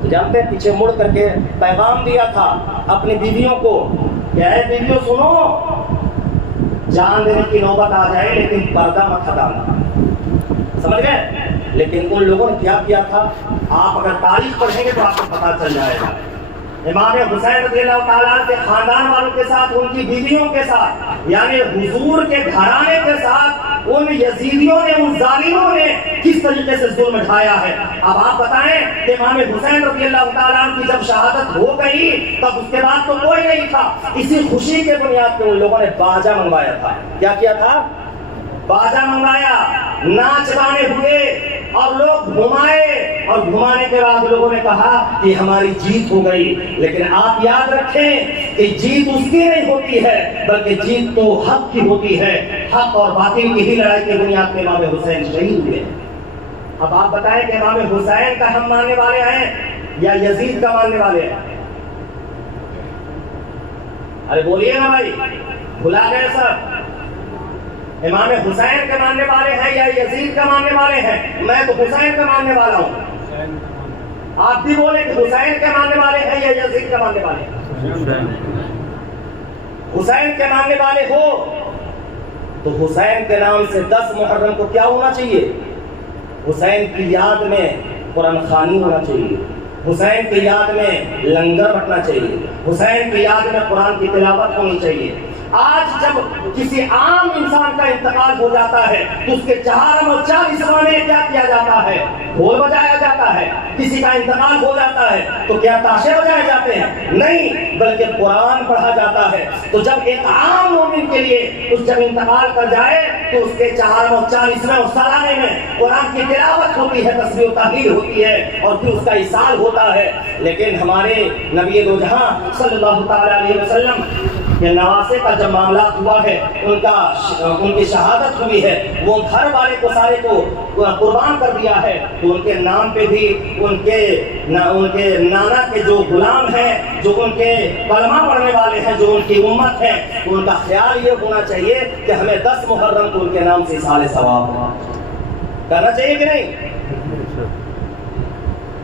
تو جانتے ہیں پیچھے مڑ کر کے پیغام دیا تھا اپنی بیویوں کو کہ اے بیویوں سنو، جان دینے کی نوبت آ جائے لیکن پردہ مت ہٹانا، سمجھ گئے؟ لیکن ان لوگوں نے کیا تھا، آپ اگر تاریخ پڑھیں گے تو آپ کو پتہ چل جائے گا۔ امام حسین رضی اللہ تعالیٰ کے خاندان والوں کے ساتھ، ان کی بیویوں کے ساتھ، یعنی حضور کے گھرانے کے ساتھ ان یزیدیوں نے، ان ظالموں نے کس طریقے سے ظلم ڈھایا ہے۔ اب آپ بتائیں کہ امام حسین رضی اللہ تعالیٰ کی جب شہادت ہو گئی تب اس کے بعد تو کوئی نہیں تھا، اسی خوشی کے بنیاد پہ ان لوگوں نے باجا منگوایا تھا۔ کیا تھا؟ باجا منگایا، ناچ گانے ہوئے اور لوگ گھمائے، اور گھمانے کے بعد لوگوں نے کہا کہ ہماری جیت ہو گئی۔ لیکن آپ یاد رکھیں کہ جیت اس کی نہیں ہوتی ہے، بلکہ جیت تو حق کی ہوتی ہے۔ حق اور باطل کی ہی لڑائی کے بنیاد پہ امام حسین شہید ہوئے۔ اب آپ بتائیں کہ امام حسین کا ہم ماننے والے ہیں یا یزید کا ماننے والے ہیں؟ ارے بولیے نا بھائی، بھلا گئے سب؟ امام حسین کے ماننے والے ہیں یا یزید کا ماننے والے ہیں؟ میں تو حسین کا ماننے والا ہوں۔ آپ بھی بولیں کہ حسین کے ماننے والے ہیں یا یزید کا ماننے والے ہیں؟ حسین کے ماننے والے ہو تو حسین کے نام سے 10 محرم کو کیا ہونا چاہیے؟ حسین کی یاد میں قرآن خوانی ہونا چاہیے، حسین کی یاد میں لنگر بٹنا چاہیے، حسین کی یاد میں قرآن کی تلاوت ہونی چاہیے، آج جب کسی عام انسان کا انتقال ہو جاتا ہے تو اس کے 4 اور 40 مانے کیا کیا جاتا ہے؟ ڈھول بجایا جاتا ہے. کسی کا انتقال ہو جاتا ہے تو کیا تاشے بجائے جاتے ہیں؟ نہیں، بلکہ قرآن پڑھا جاتا ہے. تو جب ایک عام مومن کے لیے اس جب انتقال کر جائے تو اس کے 4 اور 40 اور سالانہ میں قرآن کی تلاوت ہوتی ہے، تسبیح و تحلیل ہوتی ہے، اور پھر اس کا اصال ہوتا ہے. لیکن ہمارے نبی دو جہاں صلی اللہ تعالی علیہ وسلم کے نواسے کا جب معاملات ہوا ہے، ان کی شہادت ہوئی ہے، وہ گھر والے کو سارے کو قربان کر دیا ہے، تو ان کے نام پہ بھی ان کے نانا کے جو غلام ہیں، جو ان کے کلمہ پڑھنے والے ہیں، جو ان کی امت ہے، تو ان کا خیال یہ ہونا چاہیے کہ ہمیں 10 محرم کو ان کے نام سے اصال ثواب کرنا چاہیے کہ نہیں؟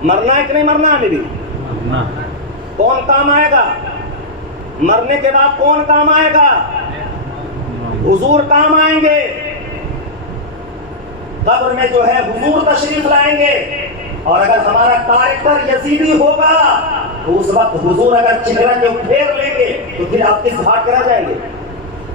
مرنا ہے کہ نہیں مرنا ہے؟ بھی کون کام آئے گا؟ مرنے کے بعد کون کام آئے گا؟ حضور کام آئیں گے. قبر میں جو ہے حضور تشریف لائیں گے. اور اگر ہمارا کریکٹر یزیدی ہوگا تو اس وقت حضور اگر چہرہ کے پھیر لیں گے تو پھر آپ کس گھاٹ پہ رہ جائیں گے؟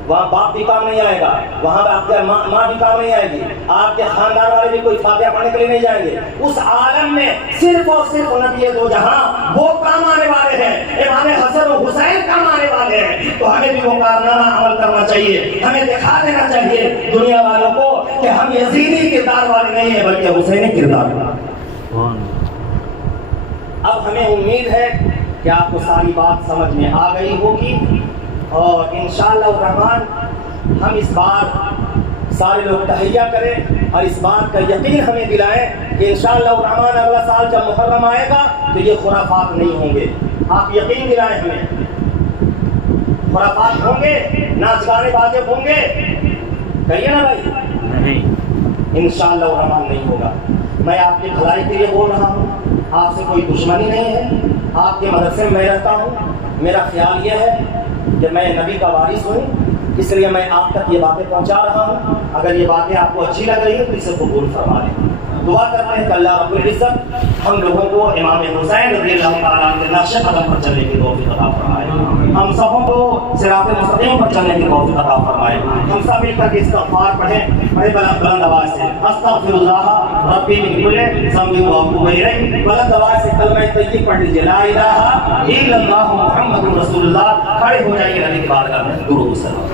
وہاں باپ بھی کام نہیں آئے گا، وہاں آپ کے ماں بھی کام نہیں آئے گی، آپ کے خاندان والے بھی کوئی فاتحہ پڑھنے کے لیے نہیں جائیں گے. اس عالم میں صرف اور صرف نبی دو جہاں وہ کام آنے والے ہیں، امام حسن و حسین کام آنے والے ہیں. تو ہمیں بھی وہ کارنامہ عمل کرنا چاہیے، ہمیں دکھا دینا چاہیے دنیا والوں کو کہ ہم یزیدی کردار والے نہیں ہیں بلکہ حسینی کردار والے. اب ہمیں امید ہے کہ آپ کو ساری بات سمجھ میں آ گئی ہوگی، اور انشاءاللہ الرحمن ہم اس بار سارے لوگ تہیہ کریں اور اس بات کا یقین ہمیں دلائیں کہ انشاءاللہ الرحمن اگلا سال جب محرم آئے گا تو یہ خرافات نہیں ہوں گے. آپ یقین دلائیں ہمیں، خرافات ہوں گے، ناچ گانے بازے ہوں گے، کہیے نا بھائی؟ نہیں، انشاءاللہ الرحمن نہیں ہوگا. میں آپ کی بھلائی کے لیے بول رہا ہوں، آپ سے کوئی دشمنی نہیں ہے. آپ کے مدرسے میں رہتا ہوں، میرا خیال یہ ہے کہ میں نبی کا وارث ہوں، اس لیے میں آپ تک یہ باتیں پہنچا رہا ہوں. اگر یہ باتیں آپ کو اچھی لگ رہی ہیں تو اسے قبول فرما لیں. دعا کرتے ہیں کہ اللہ رب العزت ہم لوگوں کو امام حسین رضی اللہ تعالیٰ عنہ کے نقش قدم پر چلنے کی توفیق عطا فرمائے. ہم سبوں کو صراط مستقیم پر چلنے کی توفیق عطا فرمائے. ہم سب مل کر استغفار پڑھیں بڑے بلند آواز سے. استغفر اللہ ربی من کل ذنب واتوب الیہ. بلند آواز سے کلمہ طیب پڑھ لیجیے، لا الہ الا اللہ محمد رسول اللہ. کھڑے ہو جائیے نبی کی بارگاہ میں درود و سلام.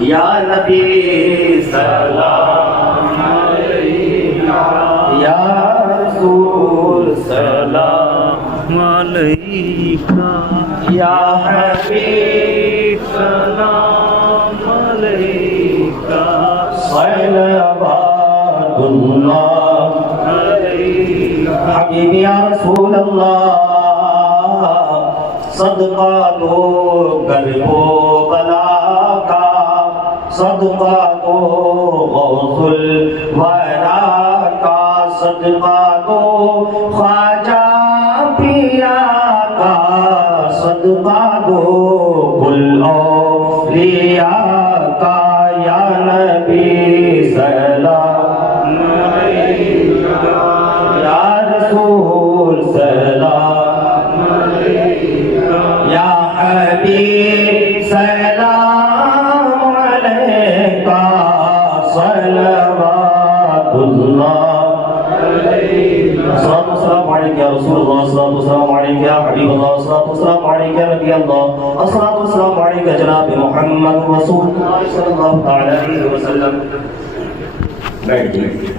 یا نبی سلام علیکہ، یا رسول سلام علیکہ، یا حبیب سلام علیکہ، صلوات اللہ علیکہ. حبیبی یا رسول اللہ، صدقہ دو قلب و بلا کا، صدقہ دو غوث الورا کا، صدقہ دو خواجہ پیا کا، صدقہ دو کل اولیاء کا. یا نبی سلام علیکہ، یا رسول سلام علیکہ، یا حبیب سلام علیکہ، صلوات اللہ علیکہ. السلام علیکم یا رسول اللہ، السلام علیکم یا حبیب اللہ، السلام علیکم یا نبی اللہ، السلام علیکم جناب محمد رسول اللہ صلی اللہ علیہ وسلم. بیٹھ جائیے.